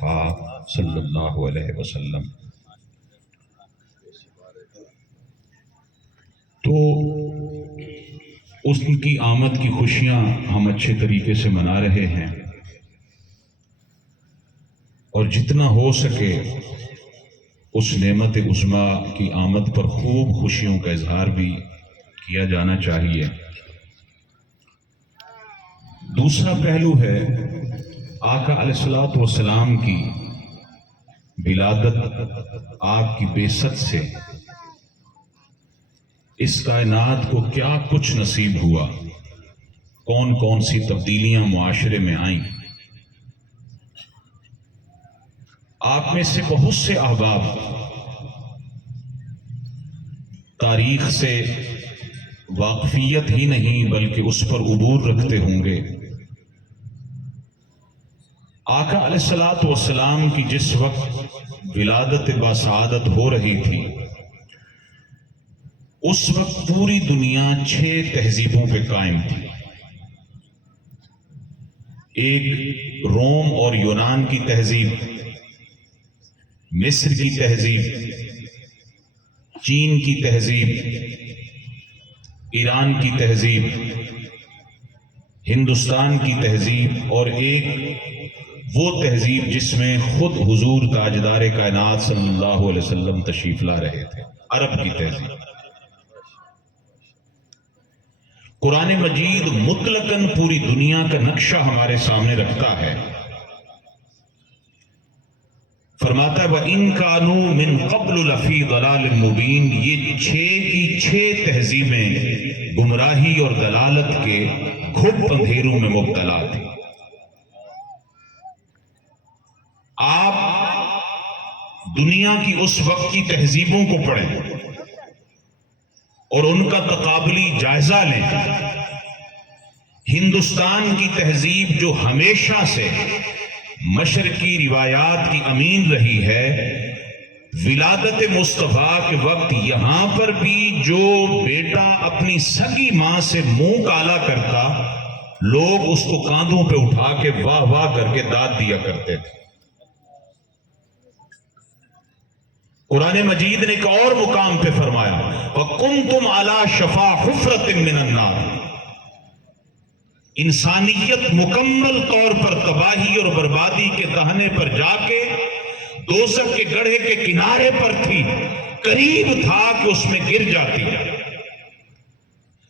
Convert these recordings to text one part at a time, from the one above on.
مصطفیٰ صلی اللہ علیہ وسلم۔ تو اس کی آمد کی خوشیاں ہم اچھے طریقے سے منا رہے ہیں، اور جتنا ہو سکے اس نعمت عظمیٰ کی آمد پر خوب خوشیوں کا اظہار بھی کیا جانا چاہیے۔ دوسرا پہلو ہے آقا علیہ الصلوۃ والسلام کی ولادت، آپ کی بعثت سے اس کائنات کو کیا کچھ نصیب ہوا، کون کون سی تبدیلیاں معاشرے میں آئیں۔ آپ میں سے بہت سے احباب تاریخ سے واقفیت ہی نہیں بلکہ اس پر عبور رکھتے ہوں گے۔ آقا علیہ الصلوۃ والسلام کی جس وقت ولادت باسعادت ہو رہی تھی، اس وقت پوری دنیا 6 تہذیبوں پہ قائم تھی۔ ایک روم اور یونان کی تہذیب، مصر کی تہذیب، چین کی تہذیب، ایران کی تہذیب، ہندوستان کی تہذیب، اور ایک وہ تہذیب جس میں خود حضور تاجدار کائنات صلی اللہ علیہ وسلم تشریف لا رہے تھے، عرب کی تہذیب۔ قرآن مجید مطلقاً پوری دنیا کا نقشہ ہمارے سامنے رکھتا ہے، فرماتا ہے وَإِن كَانُوا مِن قَبْلُ لَفِي ضَلَالٍ مُبِينٍ۔ یہ 6 کی 6 تہذیبیں گمراہی اور دلالت کے گھپ اندھیروں میں مبتلا تھی۔ آپ دنیا کی اس وقت کی تہذیبوں کو پڑھیں اور ان کا تقابلی جائزہ لیں۔ ہندوستان کی تہذیب جو ہمیشہ سے مشرقی روایات کی امین رہی ہے، ولادت مصطفیٰ کے وقت یہاں پر بھی جو بیٹا اپنی سگی ماں سے منہ کالا کرتا، لوگ اس کو کاندھوں پہ اٹھا کے واہ واہ کر کے داد دیا کرتے تھے۔ قرآن مجید نے ایک اور مقام پہ فرمایا وَكُنْتُمْ عَلَى شَفَا حُفْرَةٍ مِّنَ النَّارِ۔ انسانیت مکمل طور پر تباہی اور بربادی کے دہنے پر جا کے دوزخ کے گڑھے کے کنارے پر تھی، قریب تھا کہ اس میں گر جاتی۔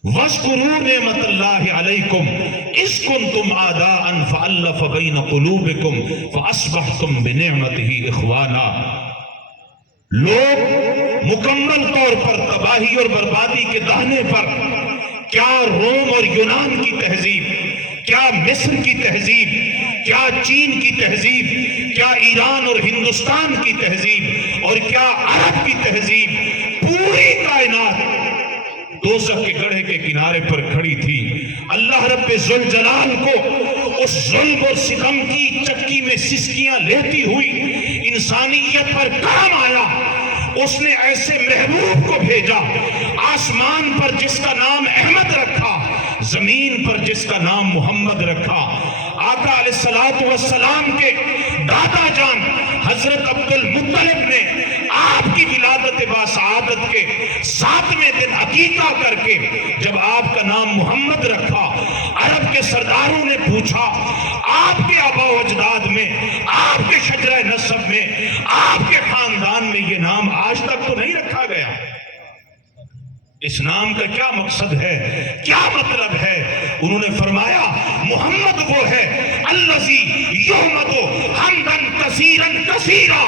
وَاذْكُرُوا نِعْمَتَ اللَّهِ عَلَيْكُمْ إِذْ كُنْتُمْ أَعْدَاءً فَأَلَّفَ بَيْنَ قُلُوبِكُمْ فَأَصْبَحْتُمْ بِنِعْمَتِهِ إِخْوَانًا۔ لوگ مکمل طور پر تباہی اور بربادی کے دہنے پر، کیا روم اور یونان کی تہذیب، کیا مصر کی تہذیب، کیا چین کی تہذیب، کیا ایران اور ہندوستان کی تہذیب، اور کیا عرب کی تہذیب، پوری کائنات دوزخ کے گڑھے کے کنارے پر کھڑی تھی۔ اللہ رب ذوالجلال کو اس ظلم اور ستم کی چکی میں سسکیاں لیتی ہوئی انسانیت پر کرم آیا۔ اس نے ایسے محبوب کو بھیجا، آسمان پر جس کا نام احمد رکھا، زمین پر جس کا نام محمد رکھا۔ آقا علیہ الصلوۃ والسلام کے دادا جان حضرت عبد المطلب نے آپ کی ولادت باسعادت کے 7ویں دن عقیقہ کر کے جب آپ کا نام محمد رکھا، عرب کے سرداروں نے پوچھا آپ کے آبا و اجداد میں، آپ کے شجرہ نسب میں، آپ کے خاندان میں یہ نام آج تک تو نہیں رکھا گیا، اس نام کا کیا مقصد ہے، کیا مطلب ہے؟ انہوں نے فرمایا محمد وہ ہے الذی یحمد حمدا کثیرا کثیرا،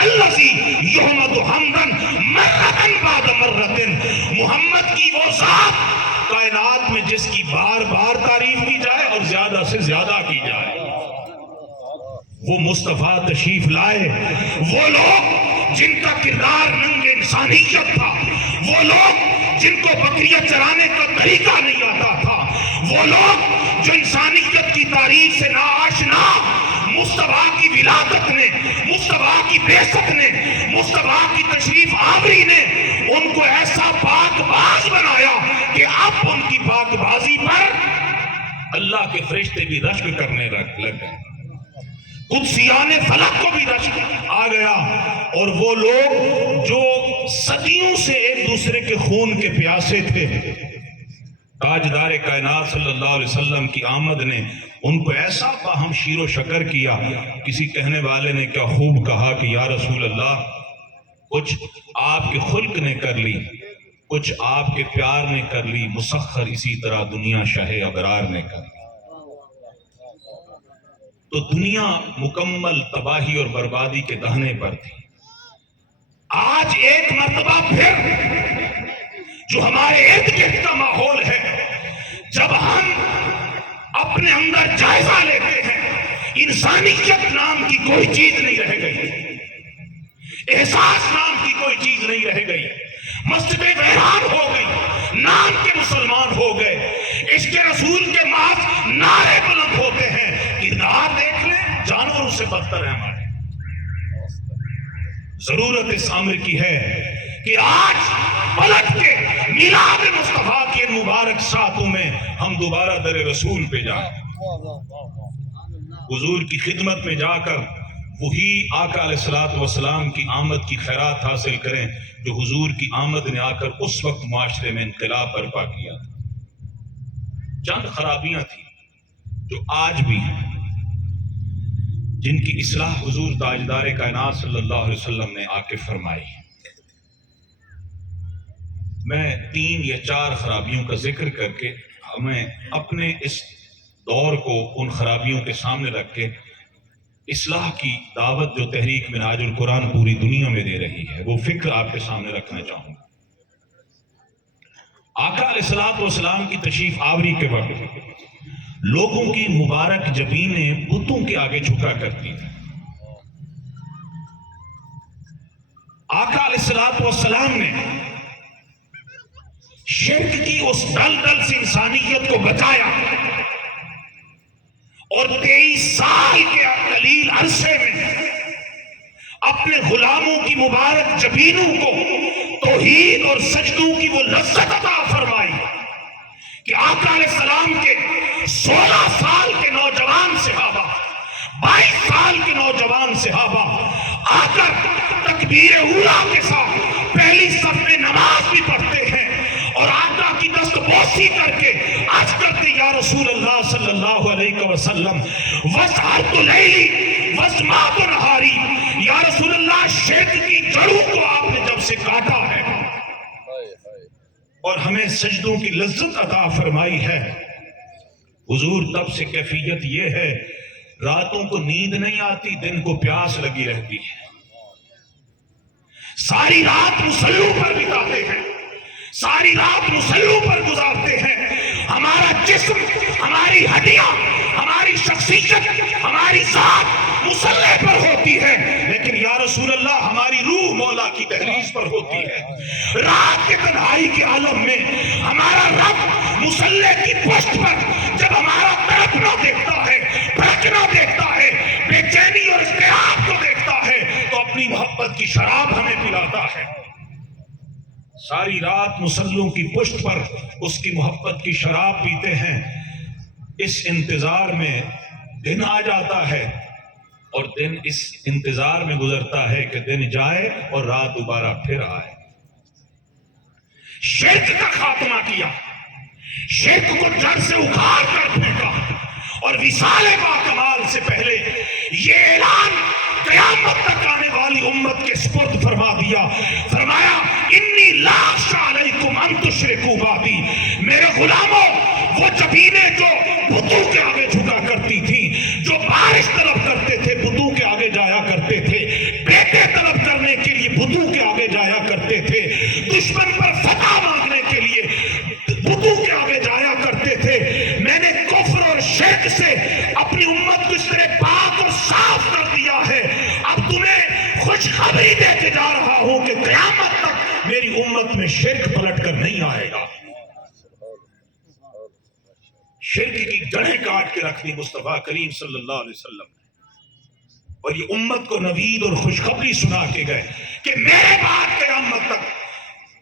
الذی یحمد حمدا مرۃ بعد مرۃ۔ محمد کی وہ ذات کائنات میں جس کی بار بار تعریف کی جائے اور زیادہ سے زیادہ کی جائے۔ وہ مصطفیٰ تشریف لائے، وہ لوگ جن کا کردار ننگ انسانیت تھا، وہ لوگ جن کو بکریاں چرانے کا طریقہ نہیں آتا تھا، وہ لوگ جو انسانیت کی تاریخ سے ناآشنا، مصطفیٰ کی ولادت نے، مصطفیٰ کی بعثت نے، مصطفیٰ کی تشریف آوری نے ان کو ایسا پاک باز بنایا کہ اب ان کی پاک بازی پر اللہ کے فرشتے بھی رشک کرنے لگ گئے۔ قدسیان فلک کو بھی رشک آ گیا، اور وہ لوگ جو صدیوں سے ایک دوسرے کے خون کے پیاسے تھے، تاجدار کائنات صلی اللہ علیہ وسلم کی آمد نے ان کو ایسا باہم شیر و شکر کیا۔ کسی کہنے والے نے کیا خوب کہا کہ یا رسول اللہ، کچھ آپ کے خلق نے کر لی، کچھ آپ کے پیار نے کر لی، مسخر اسی طرح دنیا شاہ ابرار نے کر لی۔ تو دنیا مکمل تباہی اور بربادی کے دہنے پر تھی۔ آج ایک مرتبہ پھر جو ہمارے ارد گرد کا ماحول ہے، جب ہم اپنے اندر جائزہ لیتے ہیں، انسانیت نام کی کوئی چیز نہیں رہ گئی، احساس نام کی کوئی چیز نہیں رہ گئی، مسجدیں ویران ہو گئی، نام کے مسلمان ہو گئے، عشق رسول کے محض نعرے بلند ہوتے ہیں، کردار دیکھ لیں جانوروں سے بدتر ہے ہمارے۔ ضرورت اس امر کی ہے کہ آج پلٹ کے میلاد مصطفیٰ کی مبارک ساعتوں میں ہم دوبارہ در رسول پہ جائیں، حضور کی خدمت میں جا کر وہی آقا علیہ السلام کی آمد کی خیرات حاصل کریں جو حضور کی آمد نے آ کر اس وقت معاشرے میں انقلاب برپا کیا تھا۔ چند خرابیاں تھیں جو آج بھی ہیں، جن کی اصلاح حضور تاجدار کائنات صلی اللہ علیہ وسلم نے آ کے فرمائی۔ میں 3 یا 4 خرابیوں کا ذکر کر کے ہمیں اپنے اس دور کو ان خرابیوں کے سامنے رکھ کے اصلاح کی دعوت جو تحریک منہاج القرآن پوری دنیا میں دے رہی ہے وہ فکر آپ کے سامنے رکھنا چاہوں گا۔ آقا علیہ السلام کی تشریف آوری کے وقت لوگوں کی مبارک جبینیں بتوں کے آگے جھکا کرتی تھی۔ آقا علیہ السلام نے شرک کی اس دلدل سے انسانیت کو بچایا، اور 23 سال کے قلیل عرصے میں اپنے غلاموں کی مبارک جبینوں کو توحید اور سجدوں کی وہ لذت عطا فرمائی کہ آقا علیہ السلام کے 16 سال کے نوجوان صحابہ، 22 سال کے نوجوان صحابہ آ کر تکبیر اولیٰ کے ساتھ پہلی صف میں نماز بھی پڑھتے ہیں، اور آقا کی دست بوسی کر کے عرض کرتے یا رسول اللہ صلی اللہ علیہ وسلم وسعت لیلی وسمات نہاری، یا رسول اللہ شرک کی جڑوں کو آپ نے جب سے کاٹا ہے اور ہمیں سجدوں کی لذت عطا فرمائی ہے۔ حضور تب سے کیفیت یہ ہے، راتوں کو نیند نہیں آتی، دن کو پیاس لگی رہتی ہے، ساری رات مصلوں پر بتاتے ہیں، ساری رات مصلوں پر گزارتے ہیں، ہمارا جسم، ہماری ہڈیاں، ہماری شخصیت، ہماری ذات مصلے پر ہوتی ہے، لیکن یا رسول اللہ ہماری روح مولا کی دہلیز پر ہوتی ہے۔ رات کے تنہائی کے عالم میں ہمارا رب مصلے کی پشت پر جب ہمارا تڑپنا دیکھتا ہے، بھڑکنا دیکھتا ہے، بے چینی اور اضطراب کو دیکھتا ہے، تو اپنی محبت کی شراب ہمیں پلاتا ہے۔ ساری رات مصلوں کی پشت پر اس کی محبت کی شراب پیتے ہیں، اس انتظار میں دن آ جاتا ہے، اور دن اس انتظار میں گزرتا ہے کہ دن جائے اور رات دوبارہ پھر آئے۔ شرک کا خاتمہ کیا، شرک کو جڑ سے اکھاڑ کر پھینکا، اور وصال باکمال سے پہلے یہ اعلان قیامت تک آنے والی امت کے سپرد فرما دیا، فرمایا انی لا اخشی علیکم ان تشرکوا بعدی، میرے غلاموں وہ جبینیں جو بتوں کے آگے جھکا کرتی تھی، جو بارش طلب کرتے تھے بتوں کے آگے جایا کرتے تھے، بیٹے طلب کرنے کے لیے بتوں کے آگے جایا کرتے تھے، دشمن پر فتح مانگنے کے لیے بتوں کے آگے جایا کرتے تھے، میں نے کفر اور شرک سے اپنی امت کو اس طرح پاک اور صاف کر دیا ہے، اب تمہیں خوشخبری دے کے جا رہا ہوں کہ قیامت تک میری امت میں شرک پلٹ کر نہیں آئے گا۔ شرک کی جڑیں کاٹ کے رکھ دی مصطفیٰ کریم صلی اللہ علیہ وسلم نے، اور یہ امت کو نوید اور خوشخبری سنا کے گئے کہ میرے بعد قیامت تک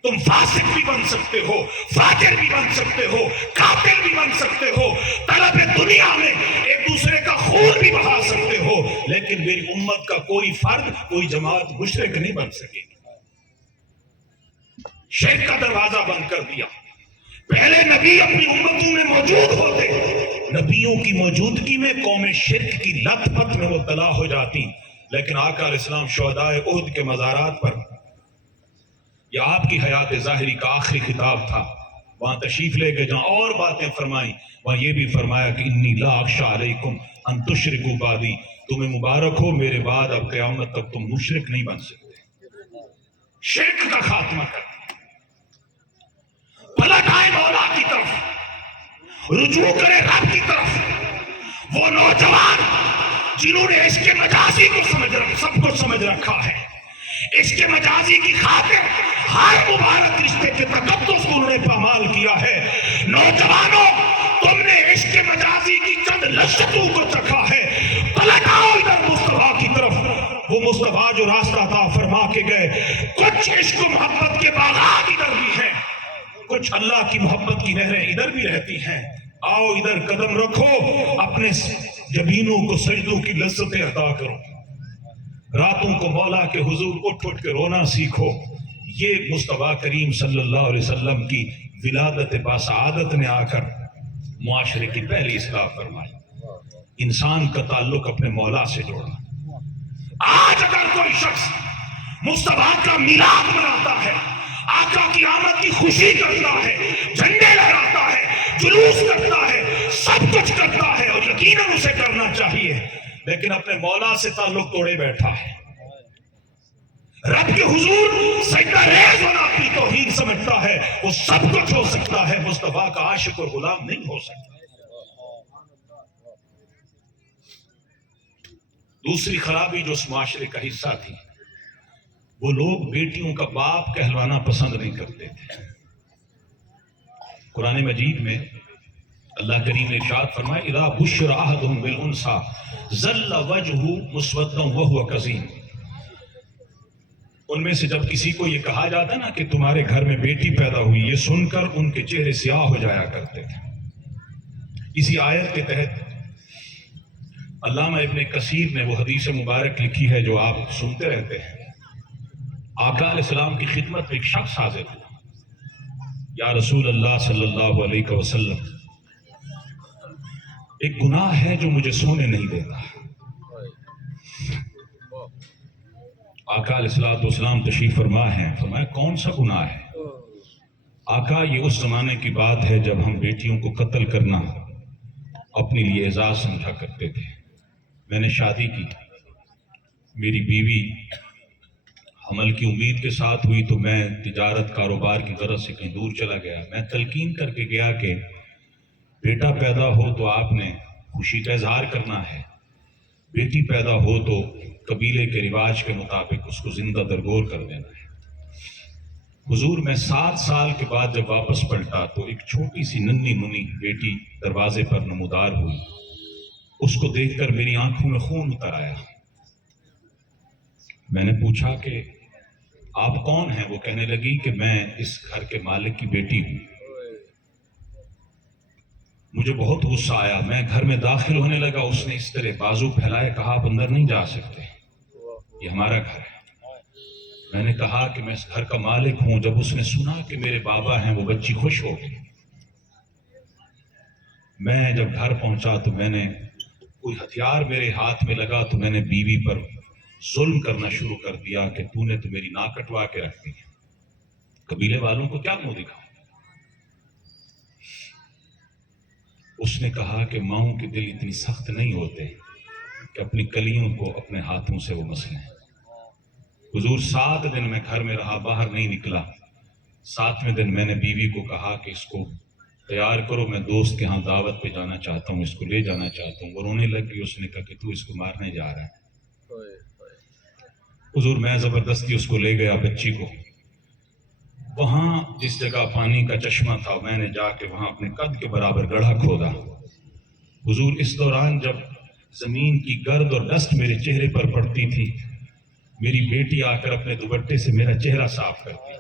تم فاسق بھی بن سکتے ہو، فاجر بھی بن سکتے ہو، قاتل بھی بن سکتے ہو، طلب دنیا میں ایک دوسرے کا خون بھی بہا سکتے ہو، لیکن میری امت کا کوئی فرد، کوئی جماعت مشرک نہیں بن سکے گی۔ شرک کا دروازہ بند کر دیا۔ پہلے نبی اپنی امتوں میں موجود ہوتے، نبیوں کی موجودگی میں قوم شرک کی لت پت میں مبتلا ہو جاتی، لیکن آقا علیہ السلام شہدائے احد کے مزارات پر، یہ آپ کی حیات ظاہری کا آخری خطاب تھا، وہاں تشریف لے گئے، جہاں اور باتیں فرمائیں، وہاں یہ بھی فرمایا کہ انی لا اخشی علیکم ان تشرکوا بعدی، تمہیں مبارک ہو میرے بعد اب قیامت تک تم مشرک نہیں بن سکتے۔ شرک کا خاتمہ کر، پلٹ آئے مولا کی طرف، رجوع کرے رب کی طرف۔ وہ نوجوان جنہوں نے عشق مجازی کو سب کچھ سمجھ رکھا ہے، عشق مجازی کی خاطر ہر مبارک رشتے کے تقدس کو انہوں نے پامال کیا ہے۔ نوجوانوں، تم نے عشق مجازی کی چند لذتوں کو چکھا ہے، پلٹ آؤ ادھر مصطفیٰ کی طرف۔ وہ مصطفیٰ جو راستہ عطا فرما کے گئے، کچھ عشق و محبت کے باغات ادھر بھی ہیں، کچھ اللہ کی محبت کی نہریں ادھر بھی رہتی ہیں۔ آؤ ادھر قدم رکھو، اپنے جبینوں کو سجدوں کی لذتیں عطا کرو، راتوں کو مولا کے حضور اٹھ اٹھ کے رونا سیکھو۔ یہ مصطفیٰ کریم صلی اللہ علیہ وسلم کی ولادت باسعادت نے آ کر معاشرے کی پہلی اصلاح فرمائی، انسان کا تعلق اپنے مولا سے جوڑا۔ آج اگر کوئی شخص مصطفیٰ کا میلاد مناتا ہے، آقا کی آمد کی خوشی کرتا ہے، جھنڈے لہراتا ہے، جلوس کرتا ہے، سب کچھ کرتا ہے، اور یقیناً اسے کرنا چاہیے، لیکن اپنے مولا سے تعلق توڑے بیٹھا ہے، رب کے حضور سجدہ ریز ہونا اپنی توحید سمجھتا ہے، وہ سب کچھ ہو سکتا ہے، مصطفیٰ کا عاشق اور غلام نہیں ہو سکتا۔ دوسری خرابی جو اس معاشرے کا حصہ تھی، وہ لوگ بیٹیوں کا باپ کہلوانا پسند نہیں کرتے تھے۔ قرآن مجید میں اللہ کریم نے ارشاد فرمایا اذا بشر احدهم بالانثى ظل وجهه مسودا وهو كظيم۔ ان میں سے جب کسی کو یہ کہا جاتا نا کہ تمہارے گھر میں بیٹی پیدا ہوئی، یہ سن کر ان کے چہرے سیاہ ہو جایا کرتے تھے۔ اسی آیت کے تحت علامہ ابن کثیر نے وہ حدیث مبارک لکھی ہے جو آپ سنتے رہتے ہیں۔ آقا علیہ السلام کی خدمت میں ایک شخص حاضر ہوا، یا رسول اللہ صلی اللہ علیہ وسلم، ایک گناہ ہے جو مجھے سونے نہیں دیتا۔ آقا علیہ السلام تشریف فرما ہے، فرمایا کون سا گناہ ہے؟ آقا یہ اس زمانے کی بات ہے جب ہم بیٹیوں کو قتل کرنا اپنے لیے اعزاز سمجھا کرتے تھے۔ میں نے شادی کی، میری بیوی حمل کی امید کے ساتھ ہوئی تو میں تجارت کاروبار کی غرض سے کہیں دور چلا گیا۔ میں تلقین کر کے گیا کہ بیٹا پیدا ہو تو آپ نے خوشی کا اظہار کرنا ہے، بیٹی پیدا ہو تو قبیلے کے رواج کے مطابق اس کو زندہ درگور کر دینا ہے۔ حضور میں 7 سال کے بعد جب واپس پلٹا تو ایک چھوٹی سی ننھی منی بیٹی دروازے پر نمودار ہوئی، اس کو دیکھ کر میری آنکھوں میں خون اتر آیا۔ میں نے پوچھا کہ آپ کون ہیں؟ وہ کہنے لگی کہ میں اس گھر کے مالک کی بیٹی ہوں۔ مجھے بہت غصہ آیا، میں گھر میں داخل ہونے لگا، اس نے اس طرح بازو پھیلائے، کہا آپ اندر نہیں جا سکتے، یہ ہمارا گھر ہے۔ میں نے کہا کہ میں اس گھر کا مالک ہوں۔ جب اس نے سنا کہ میرے بابا ہیں، وہ بچی خوش ہو گئی۔ میں جب گھر پہنچا تو میں نے کوئی ہتھیار میرے ہاتھ میں لگا تو میں نے بیوی پر ظلم کرنا شروع کر دیا کہ تو نے تو میری ناک کٹوا کے رکھ دی، قبیلے والوں کو کیا منہ دکھاؤں؟ اس نے کہا کہ ماؤں کے دل اتنی سخت نہیں ہوتے کہ اپنی کلیوں کو اپنے ہاتھوں سے وہ مسلیں۔ حضور 7 دن میں گھر میں رہا، باہر نہیں نکلا۔ 7ویں دن میں نے بیوی کو کہا کہ اس کو تیار کرو، میں دوست کے ہاں دعوت پہ جانا چاہتا ہوں، اس کو لے جانا چاہتا ہوں۔ وہ رونے لگی، اس نے کہا کہ تو اس کو مارنے جا رہا ہے۔ حضور میں زبردستی اس کو لے گیا، بچی کو۔ وہاں جس جگہ پانی کا چشمہ تھا میں نے جا کے وہاں اپنے قد کے برابر گڑھا کھودا۔ حضور اس دوران جب زمین کی گرد اور ڈسٹ میرے چہرے پر پڑتی تھی، میری بیٹی آ کر اپنے دوپٹے سے میرا چہرہ صاف کرتی۔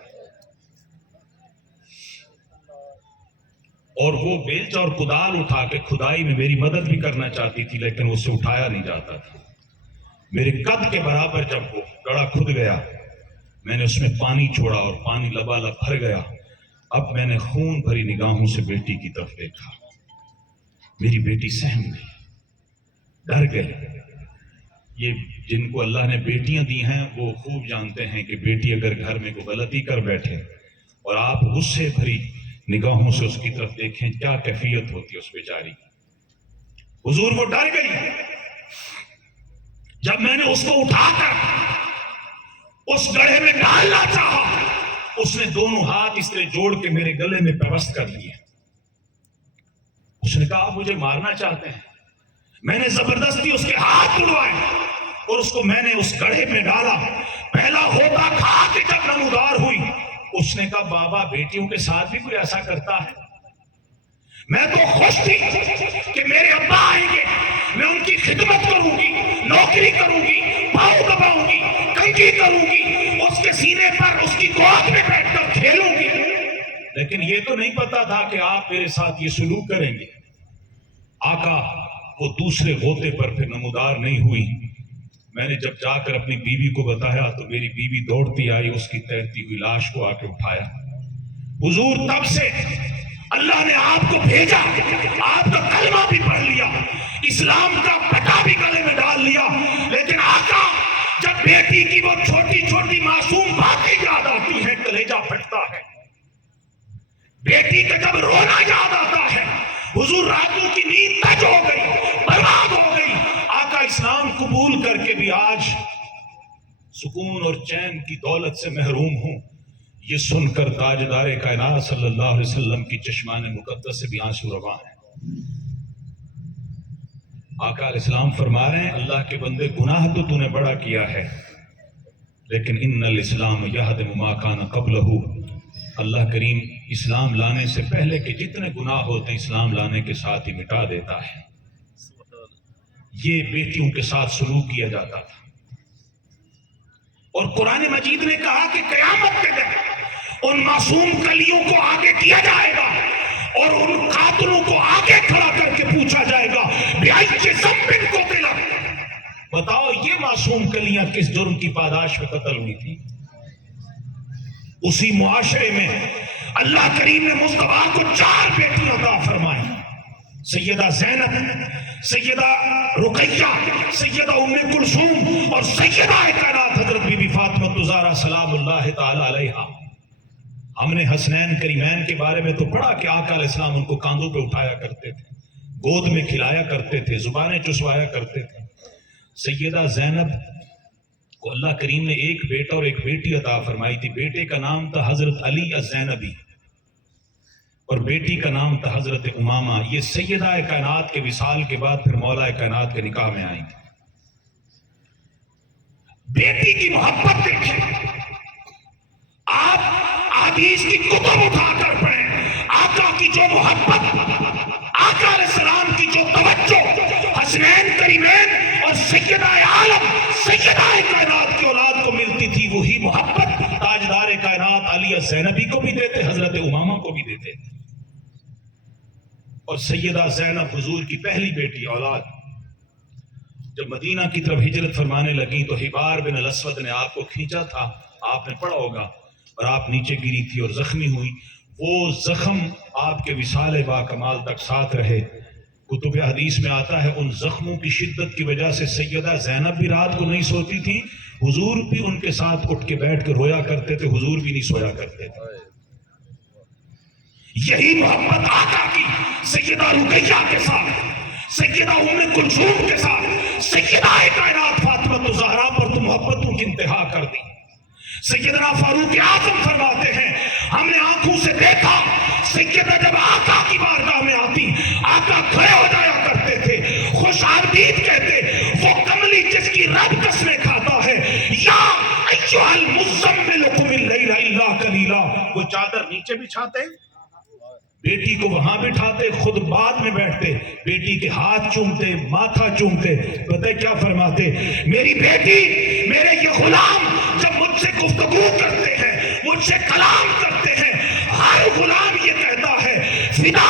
اور وہ بیلچہ اور کدال اٹھا کے کھدائی میں میری مدد بھی کرنا چاہتی تھی، لیکن اس سے اٹھایا نہیں جاتا تھا۔ میرے قد کے برابر جب وہ گڑھا کھد گیا، میں نے اس میں پانی چھوڑا اور پانی لبالب بھر گیا۔ اب میں نے خون بھری نگاہوں سے بیٹی کی طرف دیکھا۔ میری بیٹی سہم گئی، ڈر گئی۔ یہ جن کو اللہ نے بیٹیاں دی ہیں وہ خوب جانتے ہیں کہ بیٹی اگر گھر میں کوئی غلطی کر بیٹھے اور آپ غصے بھری نگاہوں سے اس کی طرف دیکھیں، کیا کیفیت ہوتی ہے اس بیچاری کی۔ حضور وہ ڈر گئی۔ جب میں نے اس کو اٹھا کر اس گڑھے میں ڈالنا چاہا، اس نے دونوں ہاتھ اس طرح جوڑ کے میرے گلے میں پیوست کر لیے۔ اس نے کہا آپ مجھے مارنا چاہتے ہیں؟ میں نے زبردستی اس کے ہاتھ چھڑوائے اور اس کو میں نے اس گڑھے میں ڈالا۔ پہلا ہوتا کھا کے جب نمودار ہوئی، اس نے کہا بابا بیٹیوں کے ساتھ بھی کوئی ایسا کرتا ہے؟ میں تو خوش تھی کہ میرے ابا آئیں گے، میں ان کی خدمت کروں گی، نوکری کروں گی، پاؤں دباؤں گی، کنگھی کروں گی، اس کے سینے پر اس کی گود میں بیٹھ کر کھیلوں گی۔ لیکن یہ تو نہیں پتا تھا کہ آپ میرے ساتھ یہ سلوک کریں گے۔ آقا وہ دوسرے غوطے پر پھر نمودار نہیں ہوئی۔ میں نے جب جا کر اپنی بیوی کو بتایا تو میری بیوی دوڑتی آئی، اس کی تیرتی ہوئی لاش کو آ کے اٹھایا۔ حضور تب سے اللہ نے آپ کو بھیجا، آپ کا کلمہ بھی پڑھ لیا، اسلام کا پٹا بھی گلے میں ڈال لیا، لیکن آقا جب بیٹی کی وہ چھوٹی چھوٹی معصوم باتیں یاد آتی ہیں کلیجہ پھٹتا ہے۔ بیٹی کا جب رونا یاد آتا ہے، حضور راتوں کی نیند تج ہو گئی، برباد ہو گئی۔ آقا اسلام قبول کر کے بھی آج سکون اور چین کی دولت سے محروم ہوں، یہ سن کر تاجدار کائنات صلی اللہ علیہ وسلم کی چشمان مقدس سے بھی آنسو رواں ہیں۔ آقا علیہ السلام فرما رہے ہیں اللہ کے بندے گناہ تو نے بڑا کیا ہے، لیکن ان الاسلام یہدم ما کان قبلہ، اللہ کریم اسلام لانے سے پہلے کے جتنے گناہ ہوتے ہیں اسلام لانے کے ساتھ ہی مٹا دیتا ہے۔ یہ بیٹیوں کے ساتھ سلوک کیا جاتا تھا، اور قرآن مجید نے کہا کہ قیامت کے دن ان معصوم کلیوں کو آگے کیا جائے گا اور ان قاتلوں کو آگے کھڑا کر کے پوچھا جائے گا بِأَيِّ ذَنبٍ قُتِلَ، بتاؤ یہ معصوم کلیاں کس جرم کی پاداش میں قتل ہوئی تھی؟ اسی معاشرے میں اللہ کریم نے مصطفیٰ کو 4 بیٹیاں عطا فرمائیں، سیدہ زینب، سیدہ رقیہ، سیدہ ام کلثوم اور سیدہ کائنات حضرت بی بی فاطمہ الزہرا سلام اللہ تعالی علیہا۔ ہم نے حسنین کریمین کے بارے میں تو پڑھا کہ آقا علیہ السلام ان کو کاندھوں پہ اٹھایا کرتے تھے، گود میں کھلایا کرتے تھے، زبانیں چسوایا کرتے تھے۔ سیدہ زینب کو اللہ کریم نے ایک بیٹا اور ایک بیٹی عطا فرمائی تھی۔ بیٹے کا نام تھا حضرت علی الزینبی اور بیٹی کا نام تھا حضرت امامہ۔ یہ سیدہ کائنات کے وصال کے بعد پھر مولا کائنات کے نکاح میں آئی تھی۔ بیٹی کی محبت دیکھیں، آپ حدیث کی کتب اٹھا کر پڑھیں، آقا کی جو محبت، آقا علیہ السلام کی جو توجہ حسنین کریمین اور سیدہ عالم سیدہ کائنات کی اولاد کو ملتی تھی، وہی محبت تاجدار کائنات علی الزینبی کو بھی دیتے، حضرت امامہ کو بھی دیتے۔ اور سیدہ زینب حضور کی پہلی بیٹی اولاد جب مدینہ کی طرف ہجرت فرمانے لگی تو حبار بن الاسود نے آپ کو کھینچا تھا، آپ نے پڑھا ہوگا، اور آپ نیچے گری تھی اور زخمی ہوئی۔ وہ زخم آپ کے وصال با کمال تک ساتھ رہے۔ کتب حدیث میں آتا ہے ان زخموں کی شدت کی وجہ سے سیدہ زینب بھی رات کو نہیں سوتی تھی، حضور بھی ان کے ساتھ اٹھ کے بیٹھ کے رویا کرتے تھے، حضور بھی نہیں سویا کرتے تھے۔ یہی محبت آقا کی سیدہ رقیہ کے ساتھ، سیدہ ام کلثوم کے ساتھ، سیدہ کائنات فاطمہ الزہرا پر تو محبتوں کی انتہا کر دی۔ سیدنا فاروق اعظم فرماتے ہیں ہم نے آنکھوں سے دیکھا سیدہ جب آقا کی بارگاہ میں آتی آقا کھڑے ہو جایا کرتے تھے، خوش آمدید کہتے، وہ کملی جس کی رب قسمیں کھاتا ہے، یا ایھا المزمل قم اللیل الا قلیلا، وہ چادر نیچے بچھاتے، بیٹی کو وہاں بٹھاتے، خود بعد میں بیٹھتے، بیٹی کے ہاتھ چومتے، ماتھا چومتے، پتہ کیا فرماتے، میری بیٹی، میرے یہ غلام جب مجھ سے گفتگو کرتے ہیں، مجھ سے کلام کرتے ہیں، ہر غلام یہ کہتا ہے فدا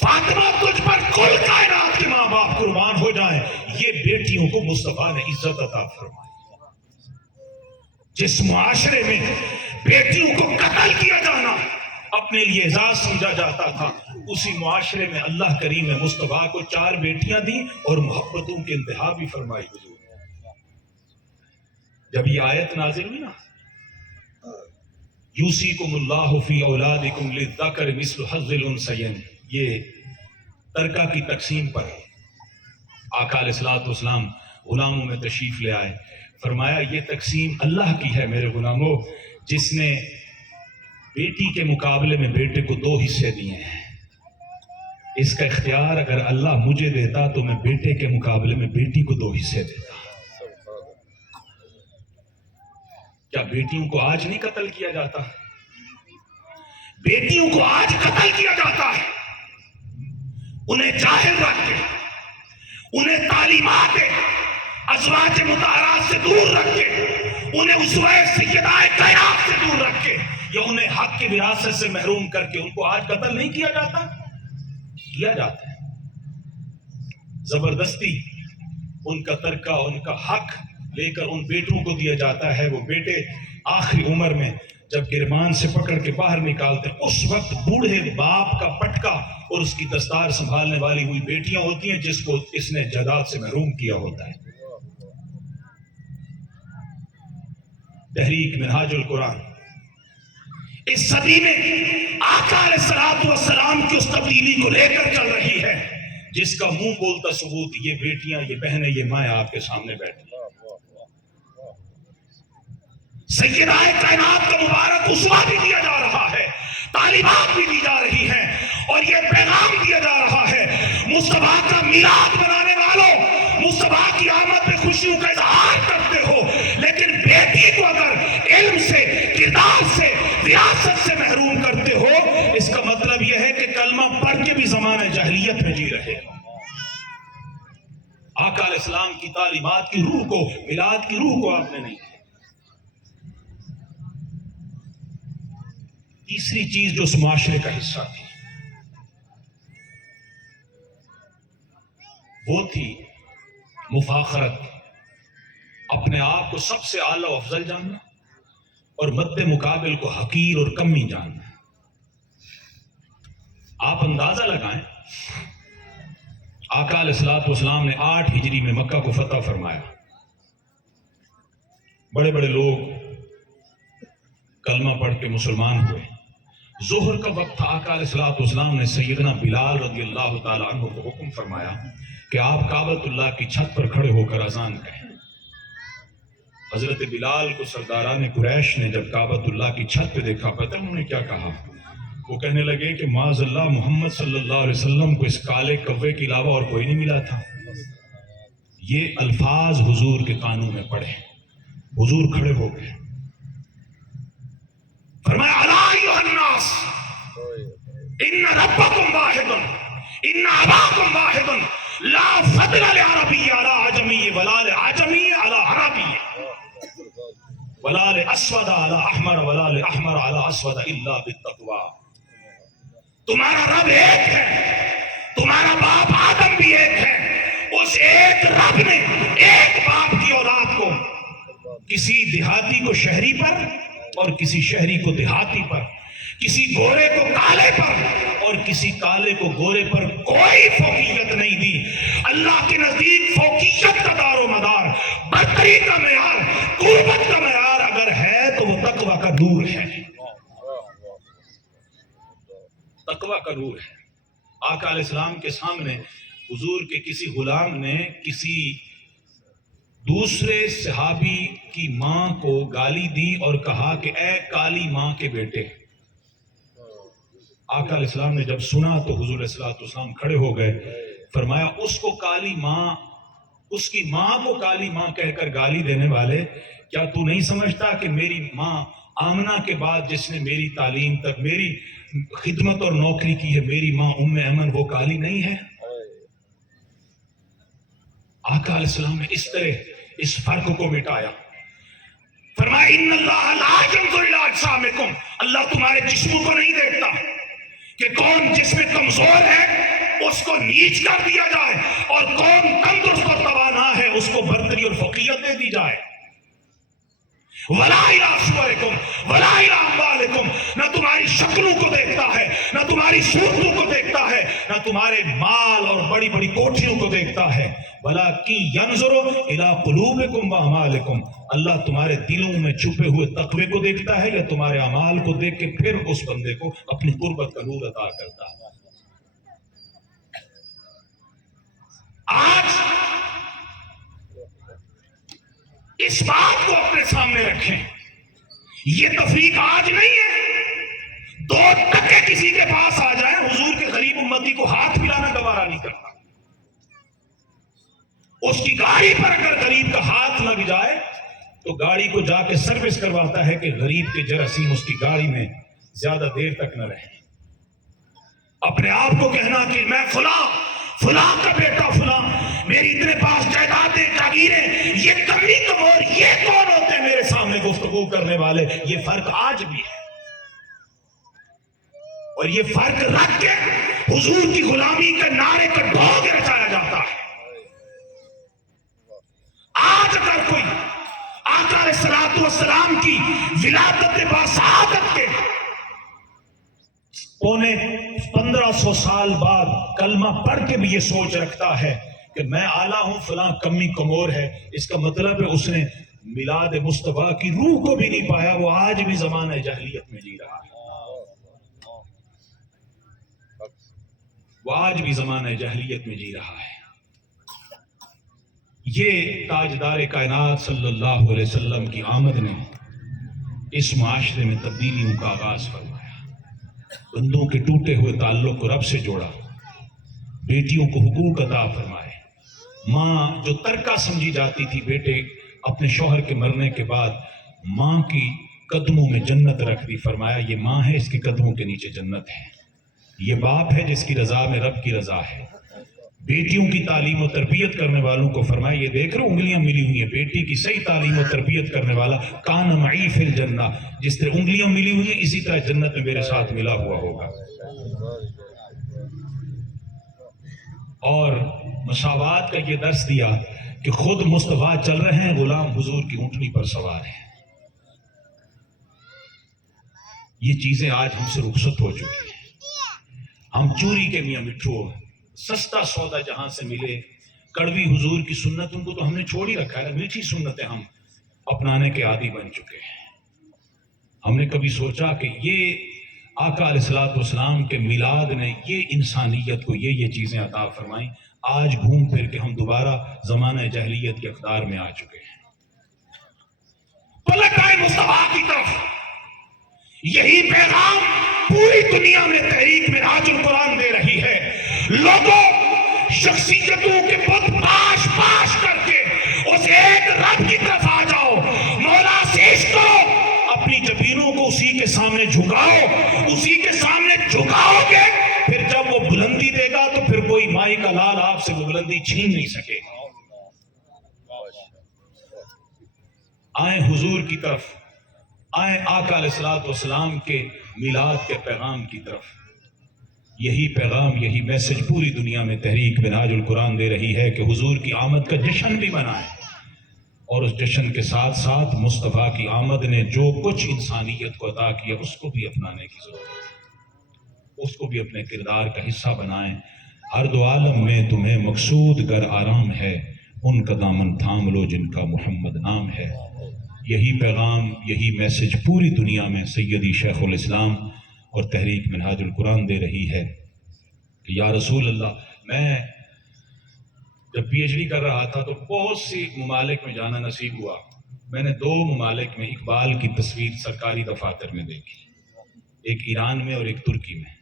فاطمہ تجھ پر کل کائنات کے ماں باپ قربان ہو جائیں، یہ بیٹیوں کو مصطفیٰ نے عزت عطا فرمائی۔ جس معاشرے میں بیٹیوں کو قتل کیا جانا اپنے لیے اعزاز سمجھا جاتا تھا، اسی معاشرے میں اللہ کریم نے مصطفیٰ کو 4 بیٹیاں دی اور محبتوں کے انتہا بھی فرمائی۔ حضور جب یہ آیت نازل ہوئی نا، یوصیکم اللہ فی اولادکم للذکر مثل حظ الانثیین، یہ ترکہ کی تقسیم پر آقا علیہ الصلوۃ والسلام غلاموں میں تشریف لے آئے، فرمایا یہ تقسیم اللہ کی ہے میرے غلاموں، جس نے بیٹی کے مقابلے میں بیٹے کو 2 حصے دیے ہیں، اس کا اختیار اگر اللہ مجھے دیتا تو میں بیٹے کے مقابلے میں بیٹی کو 2 حصے دیتا۔ کیا بیٹیوں کو آج نہیں قتل کیا جاتا؟ بیٹیوں کو آج قتل کیا جاتا ہے، انہیں جاہل رکھ کے، انہیں تعلیمات ازواج مطہرات سے دور رکھ کے، انہیں اسوہ سیدہ کائنات سے دور رکھ کے، یا انہیں حق کی وراثت سے محروم کر کے ان کو آج قتل نہیں کیا جاتا؟ کیا جاتا ہے۔ زبردستی ان کا ترکہ، ان کا حق لے کر ان بیٹوں کو دیا جاتا ہے۔ وہ بیٹے آخری عمر میں جب گرمان سے پکڑ کے باہر نکالتے، اس وقت بوڑھے باپ کا پٹکا اور اس کی دستار سنبھالنے والی ہوئی بیٹیاں ہوتی ہیں جس کو اس نے جائیداد سے محروم کیا ہوتا ہے۔ تحریک منہاج القرآن اس صدی میں آقا علیہ الصلوۃ والسلام کی اس تبدیلی کو لے کر چل رہی ہے جس کا منہ بولتا ثبوت یہ بیٹیاں، یہ بہنیں، یہ مائیں آپ کے سامنے بیٹھی۔ سیدہ کائنات کا مبارک اسوہ بھی دیا جا رہا ہے، تعلیمات بھی دی جا رہی ہیں، اور یہ پیغام دیا جا رہا ہے مصطفیٰ کا میلاد منانے والوں، مصطفیٰ کی آمد پہ خوشیوں کا اظہار کرتے ہو، لیکن بیٹی کو اگر علم سے، کردار سے، ریاست سے محروم کرتے ہو، اس کا مطلب یہ ہے کہ کلمہ پڑھ کے بھی زمانہ جاہلیت میں جی رہے ہو۔ آقا علیہ السلام کی تعلیمات کی روح کو، میلاد کی روح کو آپ نے نہیں۔ تیسری چیز جو اس معاشرے کا حصہ تھی وہ تھی مفاخرت، اپنے آپ کو سب سے اعلیٰ و افضل جاننا اور مد مقابل کو حقیر اور کمی جاننا۔ آپ اندازہ لگائیں، آقا علیہ الصلوۃ والسلام نے 8 ہجری میں مکہ کو فتح فرمایا، بڑے بڑے لوگ کلمہ پڑھ کے مسلمان ہوئے۔ ظہر کا وقت تھا، آقا علیہ الصلوۃ والسلام نے سیدنا بلال رضی اللہ تعالیٰ عنہ کو حکم فرمایا کہ آپ کعبۃ اللہ کی چھت پر کھڑے ہو کر اذان کہیں۔ حضرت بلال کو سرداران قریش نے جب کعبۃ اللہ کی چھت پہ دیکھا، پتہ انہوں نے کیا کہا؟ وہ کہنے لگے کہ معاذ اللہ، محمد صلی اللہ علیہ وسلم کو اس کالے کوے کے علاوہ اور کوئی نہیں ملا تھا۔ یہ الفاظ حضور کے کانوں میں پڑے، حضور کھڑے ہو گئے، فرمایا الا ایھا الناس ان ربکم واحد ان اباکم واحد لا فضل لعربی علی عجمی ولا لعجمی علی عربی ولا لاسود علی احمر ولا لاحمر علی اسود الا بالتقوی۔ تمہارا رب ایک ہے، تمہارا باپ آدم بھی ایک ہے، اس ایک رب نے ایک باپ کی اولاد کو، کسی دیہاتی کو شہری پر اور کسی شہری کو دیہاتی پر، کسی گورے کو کالے پر اور کسی کالے کو گورے پر کوئی فوقیت نہیں دی۔ اللہ کے نزدیک فوقیت کا دار و مدار، برتری کا معیار، قربت کا معیار اگر ہے تو وہ تقوی کا نور ہے، تقوی کا نور ہے۔ آقا علیہ السلام کے سامنے حضور کے کسی غلام نے کسی دوسرے صحابی کی ماں کو گالی دی اور کہا کہ اے کالی ماں کے بیٹے۔ آقا علیہ السلام نے جب سنا تو حضور علیہ السلام کھڑے ہو گئے، فرمایا اس کو کالی ماں، اس کی ماں کو کالی ماں کہہ کر گالی دینے والے، کیا تو نہیں سمجھتا کہ میری ماں آمنہ کے بعد جس نے میری تعلیم تک، میری خدمت اور نوکری کی ہے، میری ماں ام ایمن، وہ کالی نہیں ہے؟ آقا علیہ السلام نے اس طرح اس فرق کو مٹایا، فرمایا ان اللہ لا ينظر الى اجسامکم، اللہ تمہارے جسموں کو نہیں دیکھتا، کہ کون جس میں کمزور ہے اس کو نیچ کر دیا جائے اور کون تندرست اور توانا ہے اس کو برتری اور فوقیت دے دی جائے. وَلَا إِلَىٰ صُوَرِكُمْ وَلَا إِلَىٰ أَمْوَالِكُمْ، نہ تمہاری شکلوں کو دیکھتا ہے، نہ تمہاری صورتوں کو دیکھتا ہے، نہ تمہارے مال اور بڑی بڑی کوٹھیوں کو دیکھتا ہے. وَلَٰكِن يَنظُرُ إِلَىٰ قُلُوبِكُمْ وَأَعْمَالِكُمْ، اللہ تمہارے دلوں میں چھپے ہوئے تقوی کو دیکھتا ہے یا تمہارے اعمال کو دیکھ کے پھر اس بندے کو اپنی قربت کا نور عطا کرتا ہے. آج اس بات کو اپنے سامنے رکھیں، یہ تفریق آج نہیں ہے. 2 ٹکے کسی کے پاس آ جائیں، حضور کے غریب امتی کو ہاتھ ملانا گوارا نہیں کرتا. اس کی گاڑی پر اگر غریب کا ہاتھ لگ جائے تو گاڑی کو جا کے سروس کرواتا ہے کہ غریب کے جراثیم اس کی گاڑی میں زیادہ دیر تک نہ رہے. اپنے آپ کو کہنا کہ میں فلاں کا بیٹا فلاں، میری اتنے پاس جائیدادیں جاگیریں، یہ کمی کمور، یہ کون ہوتے ہیں میرے سامنے گفتگو کرنے والے؟ یہ فرق آج بھی ہے، اور یہ فرق رکھ کے حضور کی غلامی کے نعرے کا ڈھوگ رچایا جاتا ہے. آج اگر کوئی آقا علیہ الصلوۃ والسلام کی ولادت باسعادت کے 1500 سال بعد کلمہ پڑھ کے بھی یہ سوچ رکھتا ہے کہ میں اعلیٰ ہوں، فلاں کمی کمور ہے، اس کا مطلب ہے اس نے میلاد مصطفیٰ کی روح کو بھی نہیں پایا، وہ آج بھی زمانہ جاہلیت میں جی رہا ہے. وہ آج بھی زمانہ جاہلیت میں جی رہا ہے. یہ تاجدار کائنات صلی اللہ علیہ وسلم کی آمد نے اس معاشرے میں تبدیلیوں کا آغاز فرمایا. بندوں کے ٹوٹے ہوئے تعلق کو رب سے جوڑا، بیٹیوں کو حقوق عطا فرمائے. ماں جو ترکہ سمجھی جاتی تھی، بیٹے اپنے شوہر کے مرنے کے بعد ماں کی قدموں میں جنت رکھ دی. فرمایا یہ ماں ہے، اس کے قدموں کے نیچے جنت ہے. یہ باپ ہے جس کی رضا میں رب کی رضا ہے. بیٹیوں کی تعلیم و تربیت کرنے والوں کو فرمایا یہ دیکھ رہے انگلیاں ملی ہوئی ہیں، بیٹی کی صحیح تعلیم و تربیت کرنے والا کان معی فی الجنہ، جس طرح انگلیاں ملی ہوئی ہیں اسی طرح جنت میں میرے ساتھ ملا ہوا ہوگا. اور مساوات کا یہ درس دیا کہ خود مصطفیٰ چل رہے ہیں، غلام حضور کی اونٹنی پر سوار ہیں. یہ چیزیں آج ہم سے رخصت ہو چکی ہیں. ہم چوری کے میاں مٹھو، سستا سودا جہاں سے ملے، کڑوی حضور کی سنتوں کو تو ہم نے چھوڑ ہی رکھا ہے. میٹھی سنتیں ہم اپنانے کے عادی بن چکے ہیں. ہم نے کبھی سوچا کہ یہ آقا علیہ الصلوۃ والسلام کے میلاد نے یہ انسانیت کو یہ چیزیں عطا فرمائیں؟ آج گھوم پھر کے ہم دوبارہ زمانہ جاہلیت کے اقدار میں آ چکے ہیں. پلٹ آئے مصطفیٰ کی طرف. یہی پیغام پوری دنیا میں تحریک منہاج القرآن دے رہی ہے. لوگوں شخصیتوں کے بت پاش پاش کر کے اس ایک رب کی طرف آ جاؤ. مولا سے عشق کرو، اپنی جبینوں کو اسی کے سامنے جھکاؤ. اسی کے سامنے جھکاؤ گے، پھر جب وہ بلندی دے گا تو پھر کوئی مائی کا لال آپ سے وہ بلندی چھین نہیں سکے. آئیں حضور کی طرف، آئیں آقا علیہ الصلوۃ والسلام کے میلاد کے پیغام کی طرف. یہی پیغام، یہی میسج پوری دنیا میں تحریک منہاج القرآن دے رہی ہے کہ حضور کی آمد کا جشن بھی منائیں، اور اس جشن کے ساتھ ساتھ مصطفیٰ کی آمد نے جو کچھ انسانیت کو عطا کیا اس کو بھی اپنانے کی ضرورت ہے. اس کو بھی اپنے کردار کا حصہ بنائیں. ہر دو عالم میں تمہیں مقصود گر آرام ہے، ان کا دامن تھام لو جن کا محمد نام ہے. یہی پیغام، یہی میسج پوری دنیا میں سیدی شیخ الاسلام اور تحریک منہاج القرآن دے رہی ہے کہ یا رسول اللہ، میں جب پی ایچ ڈی کر رہا تھا تو بہت سی ممالک میں جانا نصیب ہوا. میں نے 2 ممالک میں اقبال کی تصویر سرکاری دفاتر میں دیکھی، ایک ایران میں اور ایک ترکی میں.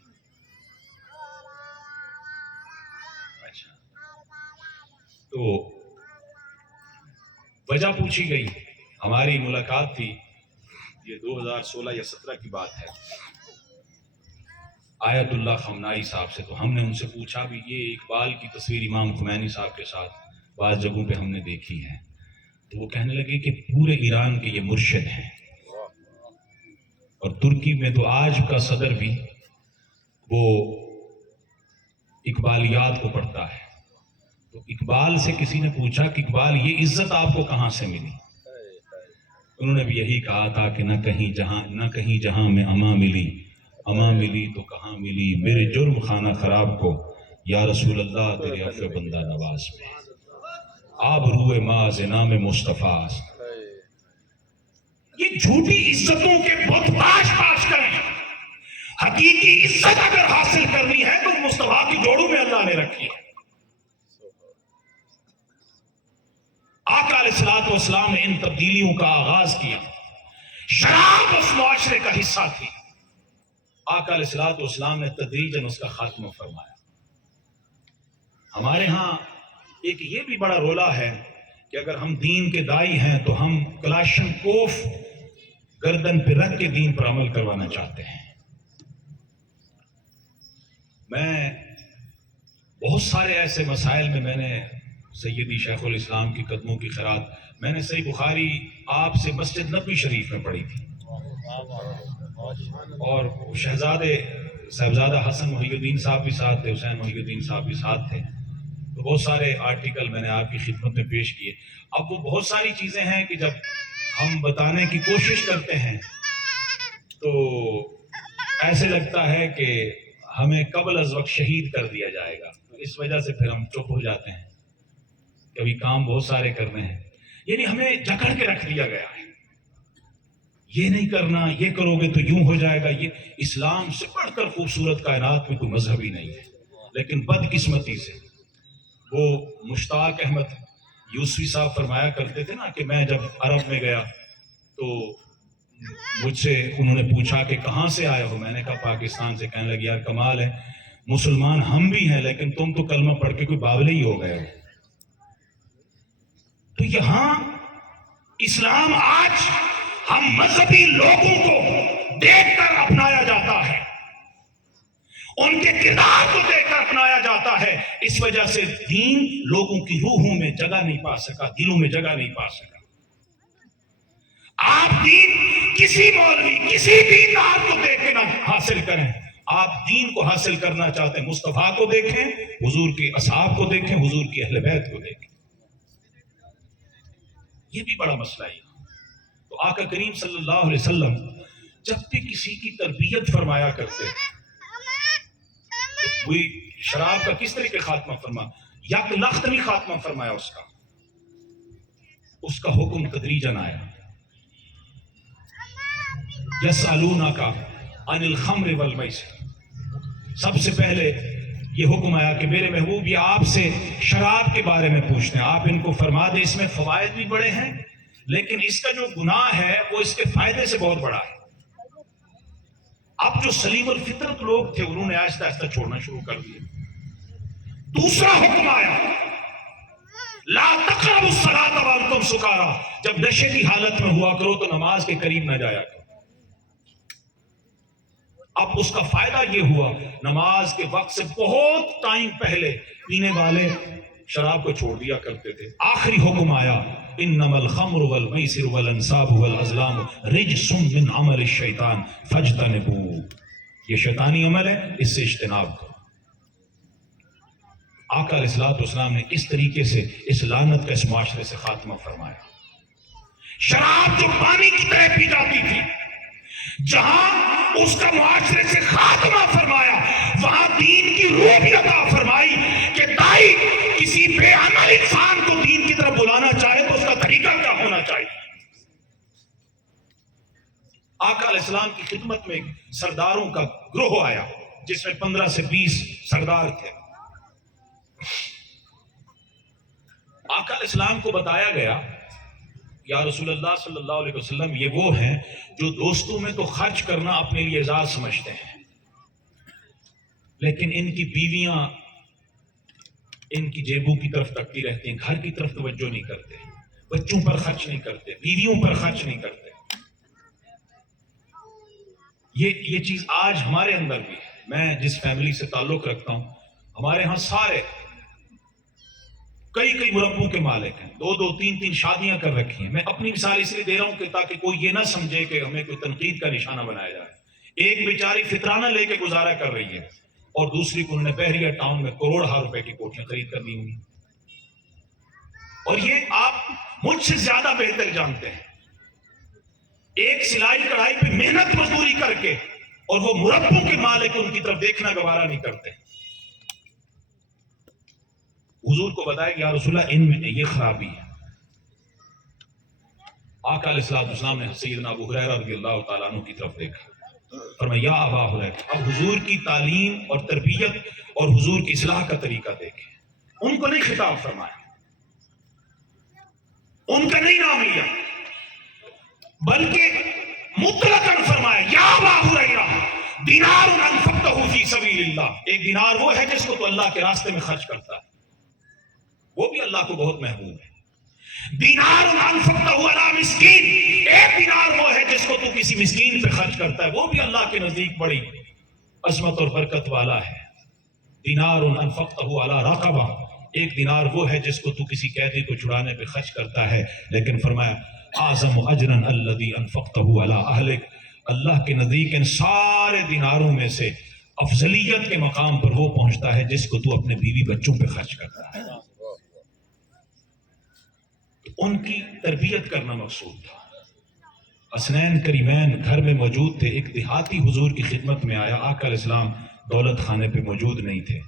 اچھا، تو وجہ پوچھی گئی. ہماری ملاقات تھی، یہ 2016 یا 17 کی بات ہے، آیت اللہ خمینی صاحب سے. تو ہم نے ان سے پوچھا بھی یہ اقبال کی تصویر امام خمینی صاحب کے ساتھ بعض جگہوں پہ ہم نے دیکھی ہے. تو وہ کہنے لگے کہ پورے ایران کے یہ مرشد ہیں، اور ترکی میں تو آج کا صدر بھی وہ اقبالیات کو پڑھتا ہے. تو اقبال سے کسی نے پوچھا کہ اقبال یہ عزت آپ کو کہاں سے ملی؟ انہوں نے بھی یہی کہا تھا کہ نہ کہیں جہاں میں اماں ملی تو کہاں ملی میرے جرم خانہ خراب کو یا رسول اللہ تیرے عفو بندہ نواز میں. آب روئے ماز نام مصطفیٰ. یہ جھوٹی عزتوں کے بت پاش کریں. حقیقی عزت اگر حاصل کرنی ہے تو مصطفیٰ کی جوڑوں میں اللہ نے رکھی ہے. آقا علیہ الصلوۃ والسلام نے ان تبدیلیوں کا آغاز کیا. شراب اس معاشرے کا حصہ تھی. آقا علیہ الصلوۃ والسلام نے تدریجاً اس کا خاتمہ فرمایا. ہمارے ہاں ایک یہ بھی بڑا رولا ہے کہ اگر ہم دین کے دائی ہیں تو ہم کلاشن کوف گردن پہ رکھ کے دین پر عمل کروانا چاہتے ہیں. میں بہت سارے ایسے مسائل میں نے سیدی شیخ الاسلام کی قدموں کی خیرات، میں نے صحیح بخاری آپ سے مسجد نبوی شریف میں پڑھی تھی، اور صاحبزادہ حسن محی الدین صاحب بھی ساتھ تھے، حسین محی الدین صاحب بھی ساتھ تھے. تو بہت سارے آرٹیکل میں نے آپ کی خدمت میں پیش کیے. اب وہ بہت ساری چیزیں ہیں کہ جب ہم بتانے کی کوشش کرتے ہیں تو ایسے لگتا ہے کہ ہمیں قبل از وقت شہید کر دیا جائے گا. اس وجہ سے پھر ہم چپ ہو جاتے ہیں. کبھی کام بہت سارے کرنے ہیں، یعنی ہمیں جکڑ کے رکھ دیا گیا ہے. یہ نہیں کرنا، یہ کرو گے تو یوں ہو جائے گا. یہ اسلام سے بڑھ کر خوبصورت کائنات میں کوئی مذہب ہی نہیں ہے. لیکن بدقسمتی سے وہ مشتاق احمد یوسفی صاحب فرمایا کرتے تھے نا کہ میں جب عرب میں گیا تو مجھ سے انہوں نے پوچھا کہ کہاں سے آئے ہو؟ میں نے کہا پاکستان سے. کہنے لگے یار کمال ہے، مسلمان ہم بھی ہیں لیکن تم تو کلمہ پڑھ کے کوئی بابلے ہی ہو گئے ہو. تو یہاں اسلام آج ہم مذہبی لوگوں کو دیکھ کر اپنایا جاتا ہے، ان کے کردار کو دیکھ کر اپنایا جاتا ہے. اس وجہ سے دین لوگوں کی روحوں میں جگہ نہیں پا سکا، دلوں میں جگہ نہیں پا سکا. آپ دین کسی مولوی کسی دیندار کو دیکھ کے نہ حاصل کریں. آپ دین کو حاصل کرنا چاہتے ہیں، مصطفیٰ کو دیکھیں، حضور کے اصحاب کو دیکھیں، حضور کی اہل بیت کو دیکھیں. یہ بھی بڑا مسئلہ ہے. تو آقا کریم صلی اللہ علیہ وسلم جب بھی کسی کی تربیت فرمایا کرتے وہی شراب کا کس طریقے خاتمہ فرما، یک لخت نہیں خاتمہ فرمایا اس کا حکم تدریجاً آیا. یسألونک عن الخمر والمیسر، سب سے پہلے یہ حکم آیا کہ میرے محبوب یہ آپ سے شراب کے بارے میں پوچھتے ہیں، آپ ان کو فرما دیں. اس میں فوائد بھی بڑے ہیں لیکن اس کا جو گناہ ہے وہ اس کے فائدے سے بہت بڑا ہے. اب جو سلیم الفطرت لوگ تھے انہوں نے آہستہ آہستہ چھوڑنا شروع کر دیا. دوسرا حکم آیا لا تقربوا الصلاۃ وانتم سکارا، جب نشے کی حالت میں ہوا کرو تو نماز کے قریب نہ جایا کرو. اب اس کا فائدہ یہ ہوا نماز کے وقت سے بہت ٹائم پہلے پینے والے شراب کو چھوڑ دیا کرتے تھے. آخری حکم آیا انما الخمر والمیسر والانصاب والازلام رجس من عمل الشیطان فاجتنبوہ، یہ شیطانی عمل ہے، اس سے اجتناب کرو. آقا علیہ الصلوۃ والسلام نے اس طریقے سے اس لعنت کا اس معاشرے سے خاتمہ فرمایا. شراب جو پانی کی طرح پی جاتی تھی، جہاں اس کا معاشرے سے خاتمہ فرمایا وہاں دین کی روح بھی عطا فرمائی کہ دائی کسی بے عمل انسان کو دین کی طرف بلانا چاہے تو اس کا طریقہ کیا ہونا چاہیے. آقا علیہ السلام کی خدمت میں سرداروں کا گروہ آیا جس میں 15 سے 20 سردار تھے. آقا علیہ السلام کو بتایا گیا یا رسول اللہ صلی اللہ علیہ وسلم یہ وہ ہیں جو دوستوں میں تو خرچ کرنا اپنے لیے اعزاز سمجھتے ہیں لیکن ان کی بیویاں ان کی جیبوں کی طرف تکتی رہتی ہیں، گھر کی طرف توجہ نہیں کرتے، بچوں پر خرچ نہیں کرتے، بیویوں پر خرچ نہیں کرتے. یہ چیز آج ہمارے اندر بھی ہے. میں جس فیملی سے تعلق رکھتا ہوں ہمارے ہاں سارے کئی مربوں کے مالک ہیں، 2 3 شادیاں کر رکھی ہیں. میں اپنی مثال اس لیے دے رہا ہوں کہ تاکہ کوئی یہ نہ سمجھے کہ ہمیں کوئی تنقید کا نشانہ بنایا جائے. ایک بیچاری فطرانہ لے کے گزارا کر رہی ہے اور دوسری کو انہوں نے بحریہ ٹاؤن میں کروڑ روپے کی کوٹیاں خرید کر دی ہوئی، اور یہ آپ مجھ سے زیادہ بہتر جانتے ہیں، ایک سلائی کڑھائی پہ محنت مزدوری کر کے، اور وہ مربوں کے مالک ان کی طرف دیکھنا گوارا نہیں کرتے۔ حضور کو بتایا کہ یا رسول اللہ ان میں یہ خرابی ہے۔ آقا علیہ السلام نے سیدنا ابو ہریرہ رضی اللہ تعالیٰ عنہ کی طرف دیکھا، فرمایا یا ابا ہریرہ، اب حضور کی تعلیم اور تربیت اور حضور کی اصلاح کا طریقہ دیکھیں۔ ان کو نہیں خطاب فرمایا، ان کا نہیں نام لیا، بلکہ مطلقاً فرمایا یا ابا ہریرہ دینار انفقتہ فی سبیل اللہ، ایک دینار وہ ہے جس کو تو اللہ کے راستے میں خرچ کرتا ہے، وہ بھی اللہ کو بہت محبوب ہے۔ دینار انفقتہ علی مسکین، ایک دینار وہ ہے جس کو تو کسی مسکین پہ خرچ کرتا ہے، وہ بھی اللہ کے نزدیک بڑی عظمت اور برکت والا ہے۔ دینار انفقتہ علی رقبہ، ایک دینار وہ ہے جس کو تو کسی قیدی کو چھڑانے پہ خرچ کرتا ہے، لیکن فرمایا اعظم اجرا الذی انفقتہ علی اہلک، اللہ کے نزدیک ان سارے دیناروں میں سے افضلیت کے مقام پر وہ پہنچتا ہے جس کو تو اپنے بیوی بچوں پہ خرچ کرتا ہے۔ ان کی تربیت کرنا مقصود تھا۔ حسنین کریمین گھر میں موجود تھے، ایک دیہاتی حضور کی خدمت میں آیا، آقا علیہ السلام دولت خانے پہ موجود نہیں تھے۔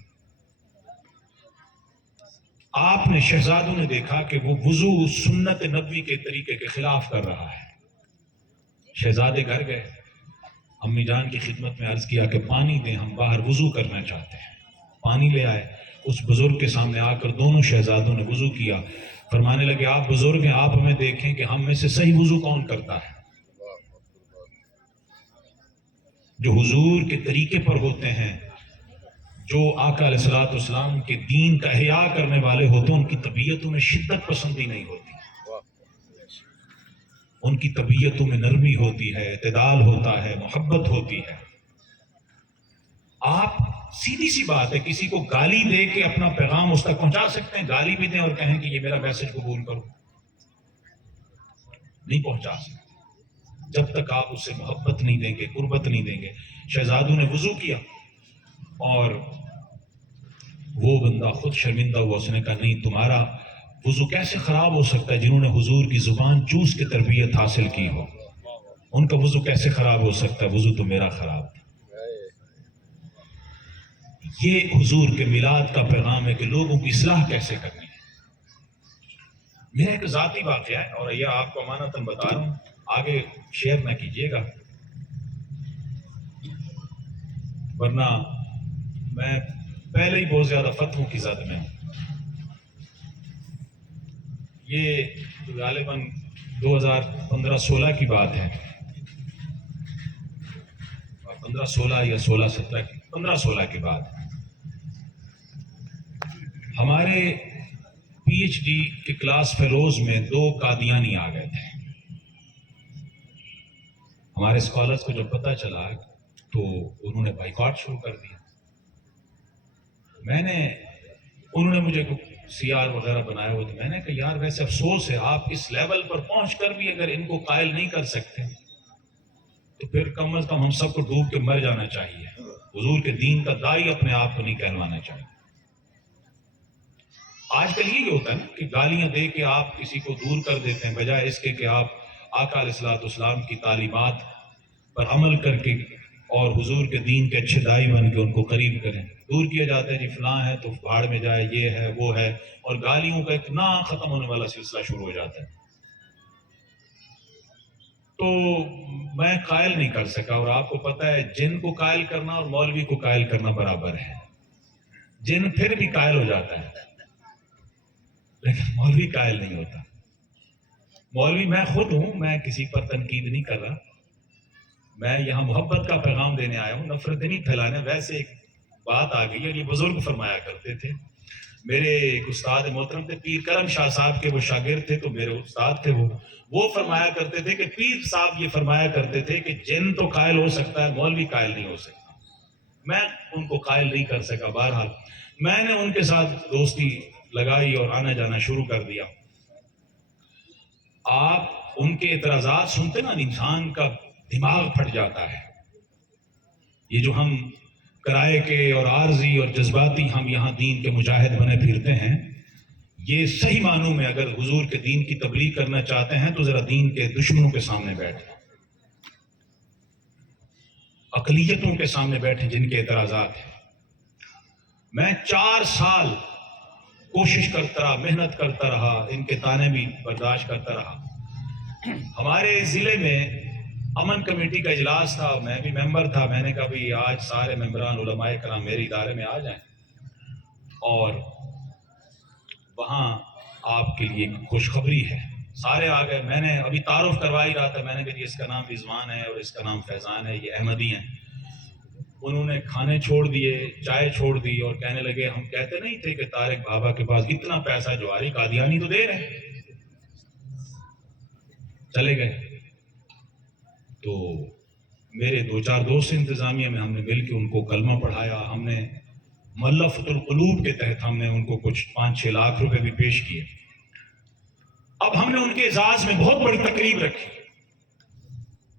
آپ نے شہزادوں نے دیکھا کہ وہ وضو سنت نبوی کے طریقے کے خلاف کر رہا ہے۔ شہزادے گھر گئے، امی جان کی خدمت میں عرض کیا کہ پانی دیں، ہم باہر وضو کرنا چاہتے ہیں۔ پانی لے آئے، اس بزرگ کے سامنے آ کر دونوں شہزادوں نے وضو کیا۔ فرمانے لگے آپ بزرگ ہیں، آپ ہمیں دیکھیں کہ ہم میں سے صحیح وضو کون کرتا ہے۔ جو حضور کے طریقے پر ہوتے ہیں، جو آقا علیہ السلام کے دین کا احیاء کرنے والے ہوتے ہیں، ان کی طبیعتوں میں شدت پسندی نہیں ہوتی، ان کی طبیعتوں میں نرمی ہوتی ہے، اعتدال ہوتا ہے، محبت ہوتی ہے۔ آپ سیدھی سی بات ہے، کسی کو گالی دے کے اپنا پیغام اس تک پہنچا سکتے ہیں، گالی بھی دیں اور کہیں کہ یہ میرا میسج قبول کرو، نہیں پہنچا سکتے جب تک آپ اسے محبت نہیں دیں گے، قربت نہیں دیں گے۔ شہزادوں نے وضو کیا اور وہ بندہ خود شرمندہ ہوا، اس نے کہا نہیں، تمہارا وضو کیسے خراب ہو سکتا ہے؟ جنہوں نے حضور کی زبان چوس کے تربیت حاصل کی ہو، ان کا وضو کیسے خراب ہو سکتا ہے؟ وضو تو میرا خراب ہے۔ یہ حضور کے میلاد کا پیغام ہے کہ لوگوں کی اصلاح کیسے کرنی ہے۔ میرا ایک ذاتی واقعہ ہے اور یہ آپ کو امانتاً بتا رہا ہوں، آگے شیئر نہ کیجیے گا ورنہ میں پہلے ہی بہت زیادہ فتووں کی زد میں ہوں۔ یہ غالباً 2015-16 کی بات ہے، 15-16 یا 16-17 کی، 15-16 کی بات۔ ہمارے پی ایچ ڈی کے کلاس فیلوز میں 2 قادیانی آ گئے تھے۔ ہمارے اسکالرز کو جب پتہ چلا تو انہوں نے بائیکاٹ شروع کر دیا۔ انہوں نے مجھے سی آر وغیرہ بنایا ہوا تھا، میں نے کہا یار ویسے افسوس ہے، آپ اس لیول پر پہنچ کر بھی اگر ان کو قائل نہیں کر سکتے تو پھر کم از کم ہم سب کو ڈوب کے مر جانا چاہیے۔ حضور کے دین کا داعی اپنے آپ کو نہیں کہلوانا چاہیے۔ آج کل یہ ہوتا ہے نا کہ گالیاں دے کے آپ کسی کو دور کر دیتے ہیں، بجائے اس کے کہ آپ آقا علیہ السلام کی تعلیمات پر عمل کر کے اور حضور کے دین کے اچھے داعی بن کے ان کو قریب کریں۔ دور کیا جاتا ہے جی فلاں ہے تو بھاڑ میں جائے، یہ ہے وہ ہے، اور گالیوں کا ایک نہ ختم ہونے والا سلسلہ شروع ہو جاتا ہے۔ تو میں قائل نہیں کر سکا، اور آپ کو پتہ ہے جن کو قائل کرنا اور مولوی کو قائل کرنا برابر ہے۔ جن پھر بھی قائل ہو جاتا ہے لیکن مولوی قائل نہیں ہوتا۔ مولوی میں خود ہوں، میں کسی پر تنقید نہیں کر رہا، میں یہاں محبت کا پیغام دینے آیا ہوں، نفرت نہیں پھیلانے۔ ویسے ایک بات آ گئی ہے، یہ بزرگ فرمایا کرتے تھے، میرے ایک استاد محترم تھے پیر کرم شاہ صاحب کے، وہ شاگرد تھے تو میرے استاد تھے، وہ فرمایا کرتے تھے کہ پیر صاحب یہ فرمایا کرتے تھے کہ جن تو قائل ہو سکتا ہے، مولوی قائل نہیں ہو سکتا۔ میں ان کو قائل نہیں کر سکا۔ بہرحال میں نے ان کے ساتھ دوستی لگائی اور آنا جانا شروع کر دیا۔ آپ ان کے اعتراضات سنتے نا، انسان کا دماغ پھٹ جاتا ہے۔ یہ جو ہم کرائے کے اور عارضی اور جذباتی ہم یہاں دین کے مجاہد بنے پھرتے ہیں، یہ صحیح معنوں میں اگر حضور کے دین کی تبلیغ کرنا چاہتے ہیں تو ذرا دین کے دشمنوں کے سامنے بیٹھیں، اقلیتوں کے سامنے بیٹھیں جن کے اعتراضات ہیں۔ میں 4 سال کوشش کرتا رہا، محنت کرتا رہا، ان کے طعنے بھی برداشت کرتا رہا۔ ہمارے ضلع میں امن کمیٹی کا اجلاس تھا، میں بھی ممبر تھا۔ میں نے کہا بھی آج سارے ممبران علماء کرام میرے ادارے میں آ جائیں اور وہاں آپ کے لیے خوشخبری ہے۔ سارے آ گئے۔ میں نے ابھی تعارف کروا ہی رہا تھا، میں نے کہا اس کا نام رضوان ہے اور اس کا نام فیضان ہے، یہ احمدی ہیں۔ انہوں نے کھانے چھوڑ دیے، چائے چھوڑ دی اور کہنے لگے ہم کہتے نہیں تھے کہ طارق بابا کے پاس اتنا پیسہ جواری قادیانی تو دے رہے۔ چلے گئے تو میرے 2-4 دوست انتظامیہ میں، ہم نے مل کے ان کو کلمہ پڑھایا۔ ہم نے مؤلفۃ القلوب کے تحت ہم نے ان کو کچھ 5-6 لاکھ روپے بھی پیش کیے۔ اب ہم نے ان کے اعزاز میں بہت بڑی تقریب رکھی،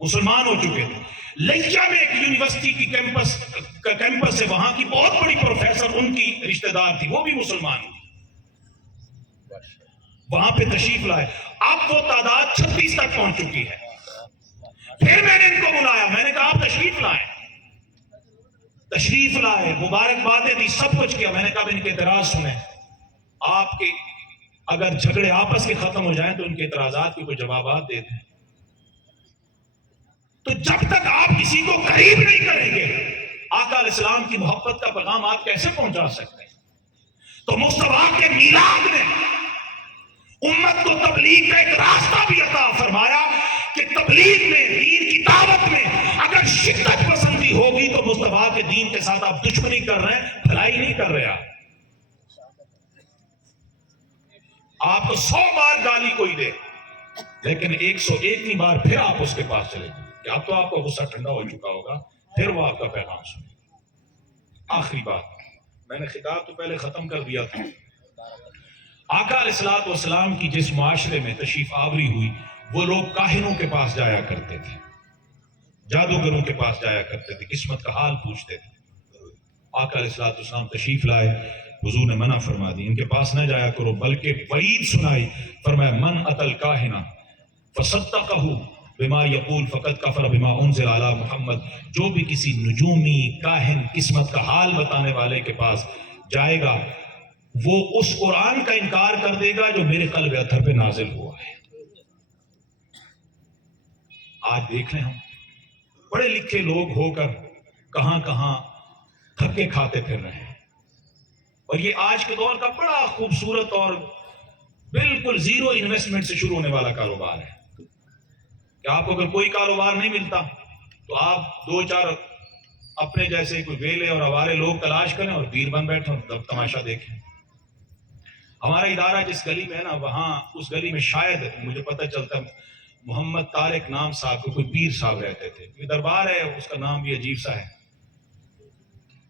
مسلمان ہو چکے تھے۔ لہجہ میں ایک یونیورسٹی کی کیمپس ہے، وہاں کی بہت بڑی پروفیسر ان کی رشتہ دار تھی، وہ بھی مسلمان ہوئی، وہاں پہ تشریف لائے۔ اب وہ تعداد 36 تک پہنچ چکی ہے۔ پھر میں نے ان کو بلایا، میں نے کہا آپ تشریف لائیں۔ تشریف لائے، مبارکبادیں دی، سب کچھ کیا۔ میں نے کہا ان کے اعتراض سنیں، آپ کے اگر جھگڑے آپس کے ختم ہو جائیں تو ان کے اعتراضات کے کوئی جوابات دے دیں۔ تو جب تک آپ کسی کو قریب نہیں کریں گے، آقا علیہ السلام کی محبت کا پیغام آپ کیسے پہنچا سکتے ہیں؟ تو مصطفیٰ کے میلاد نے امت کو تبلیغ کا ایک راستہ بھی عطا فرمایا کہ تبلیغ میں، دین کی دعوت میں اگر شدت پسندی ہوگی تو مصطفیٰ کے دین کے ساتھ آپ دشمنی کر رہے ہیں، بھلائی نہیں کر رہے۔ آپ کو 100 بار گالی کوئی دے لیکن 101ویں بار پھر آپ اس کے پاس چلے جائیں کہ اب تو آپ کا غصہ ٹھنڈا ہو چکا ہوگا، پھر وہ آپ کا پیغام سنے۔ آخری بات، میں نے خطاب تو پہلے ختم کر دیا تھا۔ آقا علیہ السلام کی جس معاشرے میں تشریف آوری ہوئی، وہ لوگ کاہنوں کے پاس جایا کرتے تھے، جادوگروں کے پاس جایا کرتے تھے، قسمت کا حال پوچھتے تھے۔ آقا علیہ السلام تشریف لائے، حضور نے منع فرما دی، ان کے پاس نہ جایا کرو، بلکہ وعید سنائی، فرمایا من اتى الکاہن فصدقہ بما یقول فقد کفر بما انزل علی محمد، جو بھی کسی نجومی، کاہن، قسمت کا حال بتانے والے کے پاس جائے گا، وہ اس قرآن کا انکار کر دے گا جو میرے قلب اطہر پہ نازل ہوا ہے۔ آج دیکھ لیں، ہم پڑھے لکھے لوگ ہو کر کہاں کہاں تھکے کھاتے پھر رہے ہیں، اور یہ آج کے دور کا بڑا خوبصورت اور بالکل زیرو انویسٹمنٹ سے شروع ہونے والا کاروبار ہے کہ آپ کو اگر کوئی کاروبار نہیں ملتا تو آپ 2-4 اپنے جیسے کوئی ویلے اور آوارے لوگ تلاش کریں اور پیر بن بیٹھیں اور تماشا دیکھیں۔ ہمارا ادارہ جس گلی میں ہے نا، وہاں اس گلی میں شاید مجھے پتہ چلتا محمد طارق نام صاحب کو کوئی پیر صاحب رہتے تھے، یہ دربار ہے، اس کا نام بھی عجیب سا ہے۔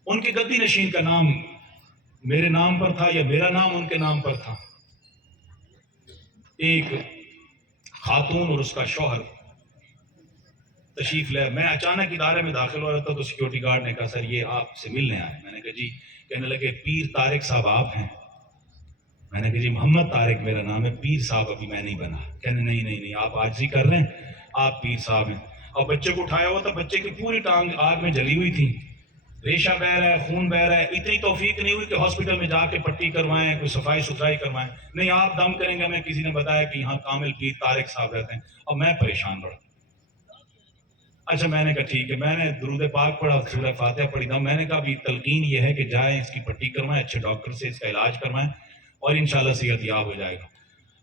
ان کے گدی نشین کا نام میرے نام پر تھا یا میرا نام ان کے نام پر تھا۔ ایک خاتون اور اس کا شوہر تشریف لے، میں اچانک ادارے میں داخل ہو رہا تھا تو سیکیورٹی گارڈ نے کہا سر یہ آپ سے ملنے آئے۔ میں نے کہا جی۔ کہنے لگے پیر طارق صاحب آپ ہیں؟ میں نے کہا جی محمد طارق میرا نام ہے، پیر صاحب ابھی میں نہیں بنا۔ کہنے نہیں آپ عاجزی کر رہے ہیں، آپ پیر صاحب ہیں۔ اور بچے کو اٹھایا ہوا تھا، بچے کی پوری ٹانگ آگ میں جلی ہوئی تھی، ریشہ بہ رہا ہے، خون بہ رہا ہے۔ اتنی توفیق نہیں ہوئی کہ ہاسپٹل میں جا کے پٹی کروائیں، کوئی صفائی ستھرائی کروائیں، نہیں آپ دم کریں گے۔ ہمیں کسی نے بتایا کہ یہاں کامل پیر طارق صاحب رہتے ہیں، اور میں پریشان پڑا۔ اچھا میں نے کہا ٹھیک ہے، میں نے درود پاک پڑھا، سورہ فاتحہ پڑھی تھا۔ میں نے کہا ابھی تلقین یہ ہے کہ جائیں اس کی پٹی کروائیں، اچھے ڈاکٹر سے اس کا علاج کروائیں اور انشاءاللہ صحت یاب ہو جائے گا۔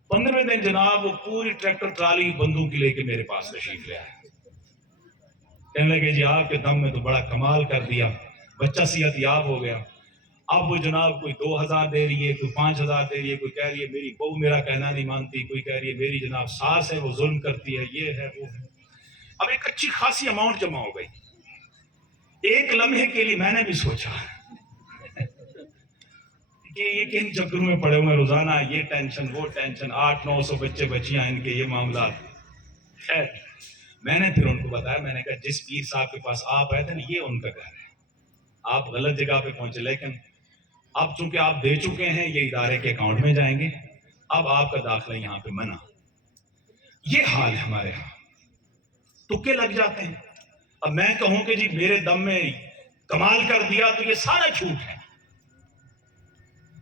15ویں دن جناب وہ پوری ٹریکٹر ٹرالی بندوق لے کے میرے پاس تشریف لے آئے۔ کہنے لگے جی آپ کے دم میں تو بڑا کمال کر دیا، بچہ صحت یاب ہو گیا۔ اب وہ جناب کوئی 2000 دے رہی ہے، کوئی 5000 دے رہی ہے، کوئی کہہ رہی ہے میری بہو میرا کہنا نہیں مانتی، کوئی کہہ رہی ہے میری جناب ساس ہے وہ ظلم کرتی ہے، یہ ہے وہ ہے۔ اب ایک اچھی خاصی اماؤنٹ جمع ہو گئی۔ ایک لمحے کے لیے میں نے بھی سوچا کہ یہ کن چکروں میں پڑے ہوئے، روزانہ یہ ٹینشن وہ ٹینشن، 800-900 بچے بچیاں ان کے یہ معاملات۔ خیر میں نے پھر ان کو بتایا، میں نے کہا جس پیر صاحب کے پاس آپ آئے تھے نا، یہ ان کا گھر ہے، آپ غلط جگہ پہ پہنچے، لیکن اب چونکہ آپ دے چکے ہیں، یہ ادارے کے اکاؤنٹ میں جائیں گے، اب آپ کا داخلہ یہاں پہ منع۔ یہ حال ہے ہمارے ہاں، تکے لگ جاتے ہیں۔ اب میں کہوں کہ جی میرے دم میں کمال کر دیا تو یہ سارا جھوٹ ہے۔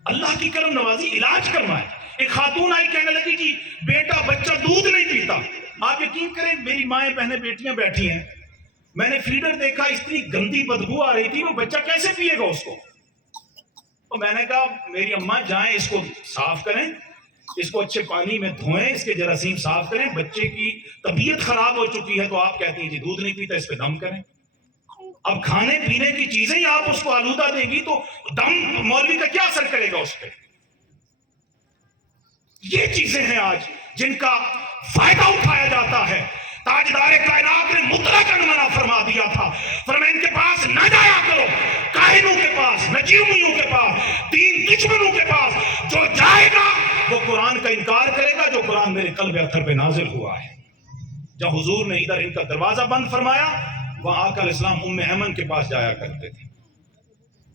اللہ کی کرم نوازی، علاج کروائے۔ ایک خاتون آئی کہنے لگی جی بیٹا بچہ دودھ نہیں پیتا۔ آپ یقین کریں میری مائیں بہنیں بیٹیاں بیٹھی ہیں، میں نے فیڈر دیکھا، اتنی گندی بدبو آ رہی تھی، وہ بچہ کیسے پیے گا اس کو؟ تو میں نے کہا میری اماں جائیں اس کو صاف کریں، اس کو اچھے پانی میں دھوئیں، اس کے جراثیم صاف کریں، بچے کی طبیعت خراب ہو چکی ہے تو آپ کہتی ہیں جی دودھ نہیں پیتا، اس پہ دم کریں۔ اب کھانے پینے کی چیزیں ہی آپ اس کو آلودہ دیں گی تو دم مولوی کا کیا اثر کرے گا اس پہ؟ یہ چیزیں ہیں آج جن کا فائدہ اٹھایا جاتا ہے۔ تاجدار کائنات نے مطلقاً منع فرما دیا تھا، فرمایا ان کے پاس نہ جایا کرو، کاہنوں کے پاس، نجومیوں کے پاس، دین دشمنوں کے پاس۔ جو جائے گا وہ قرآن کا انکار کرے گا جو قرآن میرے قلب اطہر پہ نازل ہوا ہے۔ جب حضور نے ادھر ان کا دروازہ بند فرمایا، وہاں آقا علیہ السلام ام ایمن کے پاس جایا کرتے تھے۔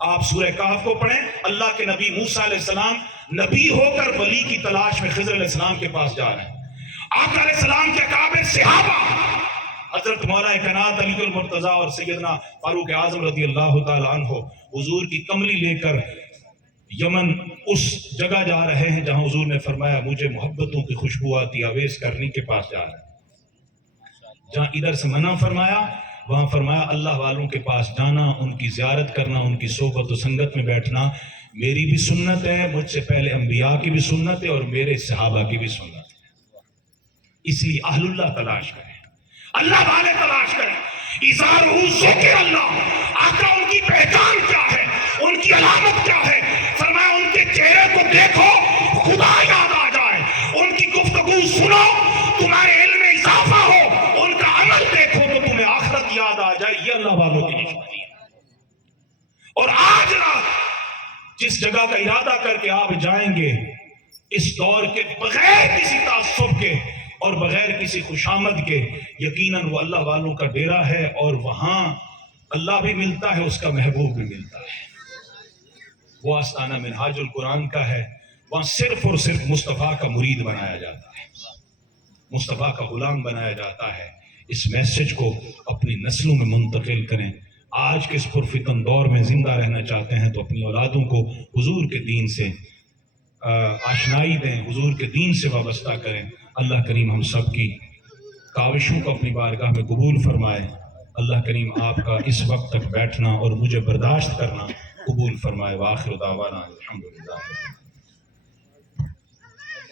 آپ سورہ کہف کو پڑھیں، اللہ کے نبی موسیٰ علیہ السلام نبی ہو کر ولی کی تلاش میں خضر علیہ السلام کے پاس جا رہے ہیں۔ آقا علیہ السلام کے اکابر صحابہ حضرت مولا کائنات علی المرتضیٰ اور سیدنا فاروق اعظم رضی اللہ تعالی عنہ حضور کی کملی لے کر یمن اس جگہ جا رہے ہیں جہاں حضور نے فرمایا مجھے محبتوں کی خوشبو آتی، اویس کرنی کے پاس جا رہے ہیں۔ جہاں ادھر سے منع فرمایا وہاں فرمایا اللہ والوں کے پاس جانا، ان کی زیارت کرنا، ان کی صحبت و سنگت میں بیٹھنا میری بھی سنت ہے، مجھ سے پہلے انبیاء کی بھی سنت ہے اور میرے صحابہ کی بھی سنت ہے۔ اس لیے اہل اللہ تلاش کریں، اللہ والے تلاش کریں۔ اِذَارُهُ ذکر اللہ، آقا ان کی پہچان کیا ہے، ان کی علامت کیا ہے؟ فرمایا ان کے چہرے کو دیکھو خدا یاد آ جائے، ان کی گفتگو سنو تمہارے علم میں اضافہ ہو، ان کا عمل دیکھو تو تمہیں آخرت یاد آ جائے۔ یہ اللہ والوں کی نشانی ہے۔ اور آج رات جس جگہ کا ارادہ کر کے آپ جائیں گے، اس دور کے بغیر کسی تعصب کے اور بغیر کسی خوشامد کے، یقیناً وہ اللہ والوں کا ڈیرا ہے، اور وہاں اللہ بھی ملتا ہے، اس کا محبوب بھی ملتا ہے۔ وہ آستانہ منہاج القرآن کا ہے، وہاں صرف اور صرف مصطفیٰ کا مرید بنایا جاتا ہے، مصطفیٰ کا غلام بنایا جاتا ہے۔ اس میسج کو اپنی نسلوں میں منتقل کریں۔ آج کے اس پرفتن دور میں زندہ رہنا چاہتے ہیں تو اپنی اولادوں کو حضور کے دین سے آشنائی دیں، حضور کے دین سے وابستہ کریں۔ اللہ کریم ہم سب کی کاوشوں کو اپنی بارگاہ میں قبول فرمائے۔ اللہ کریم آپ کا اس وقت تک بیٹھنا اور مجھے برداشت کرنا قبول فرمائے۔ وآخر دعوانا الحمدللہ۔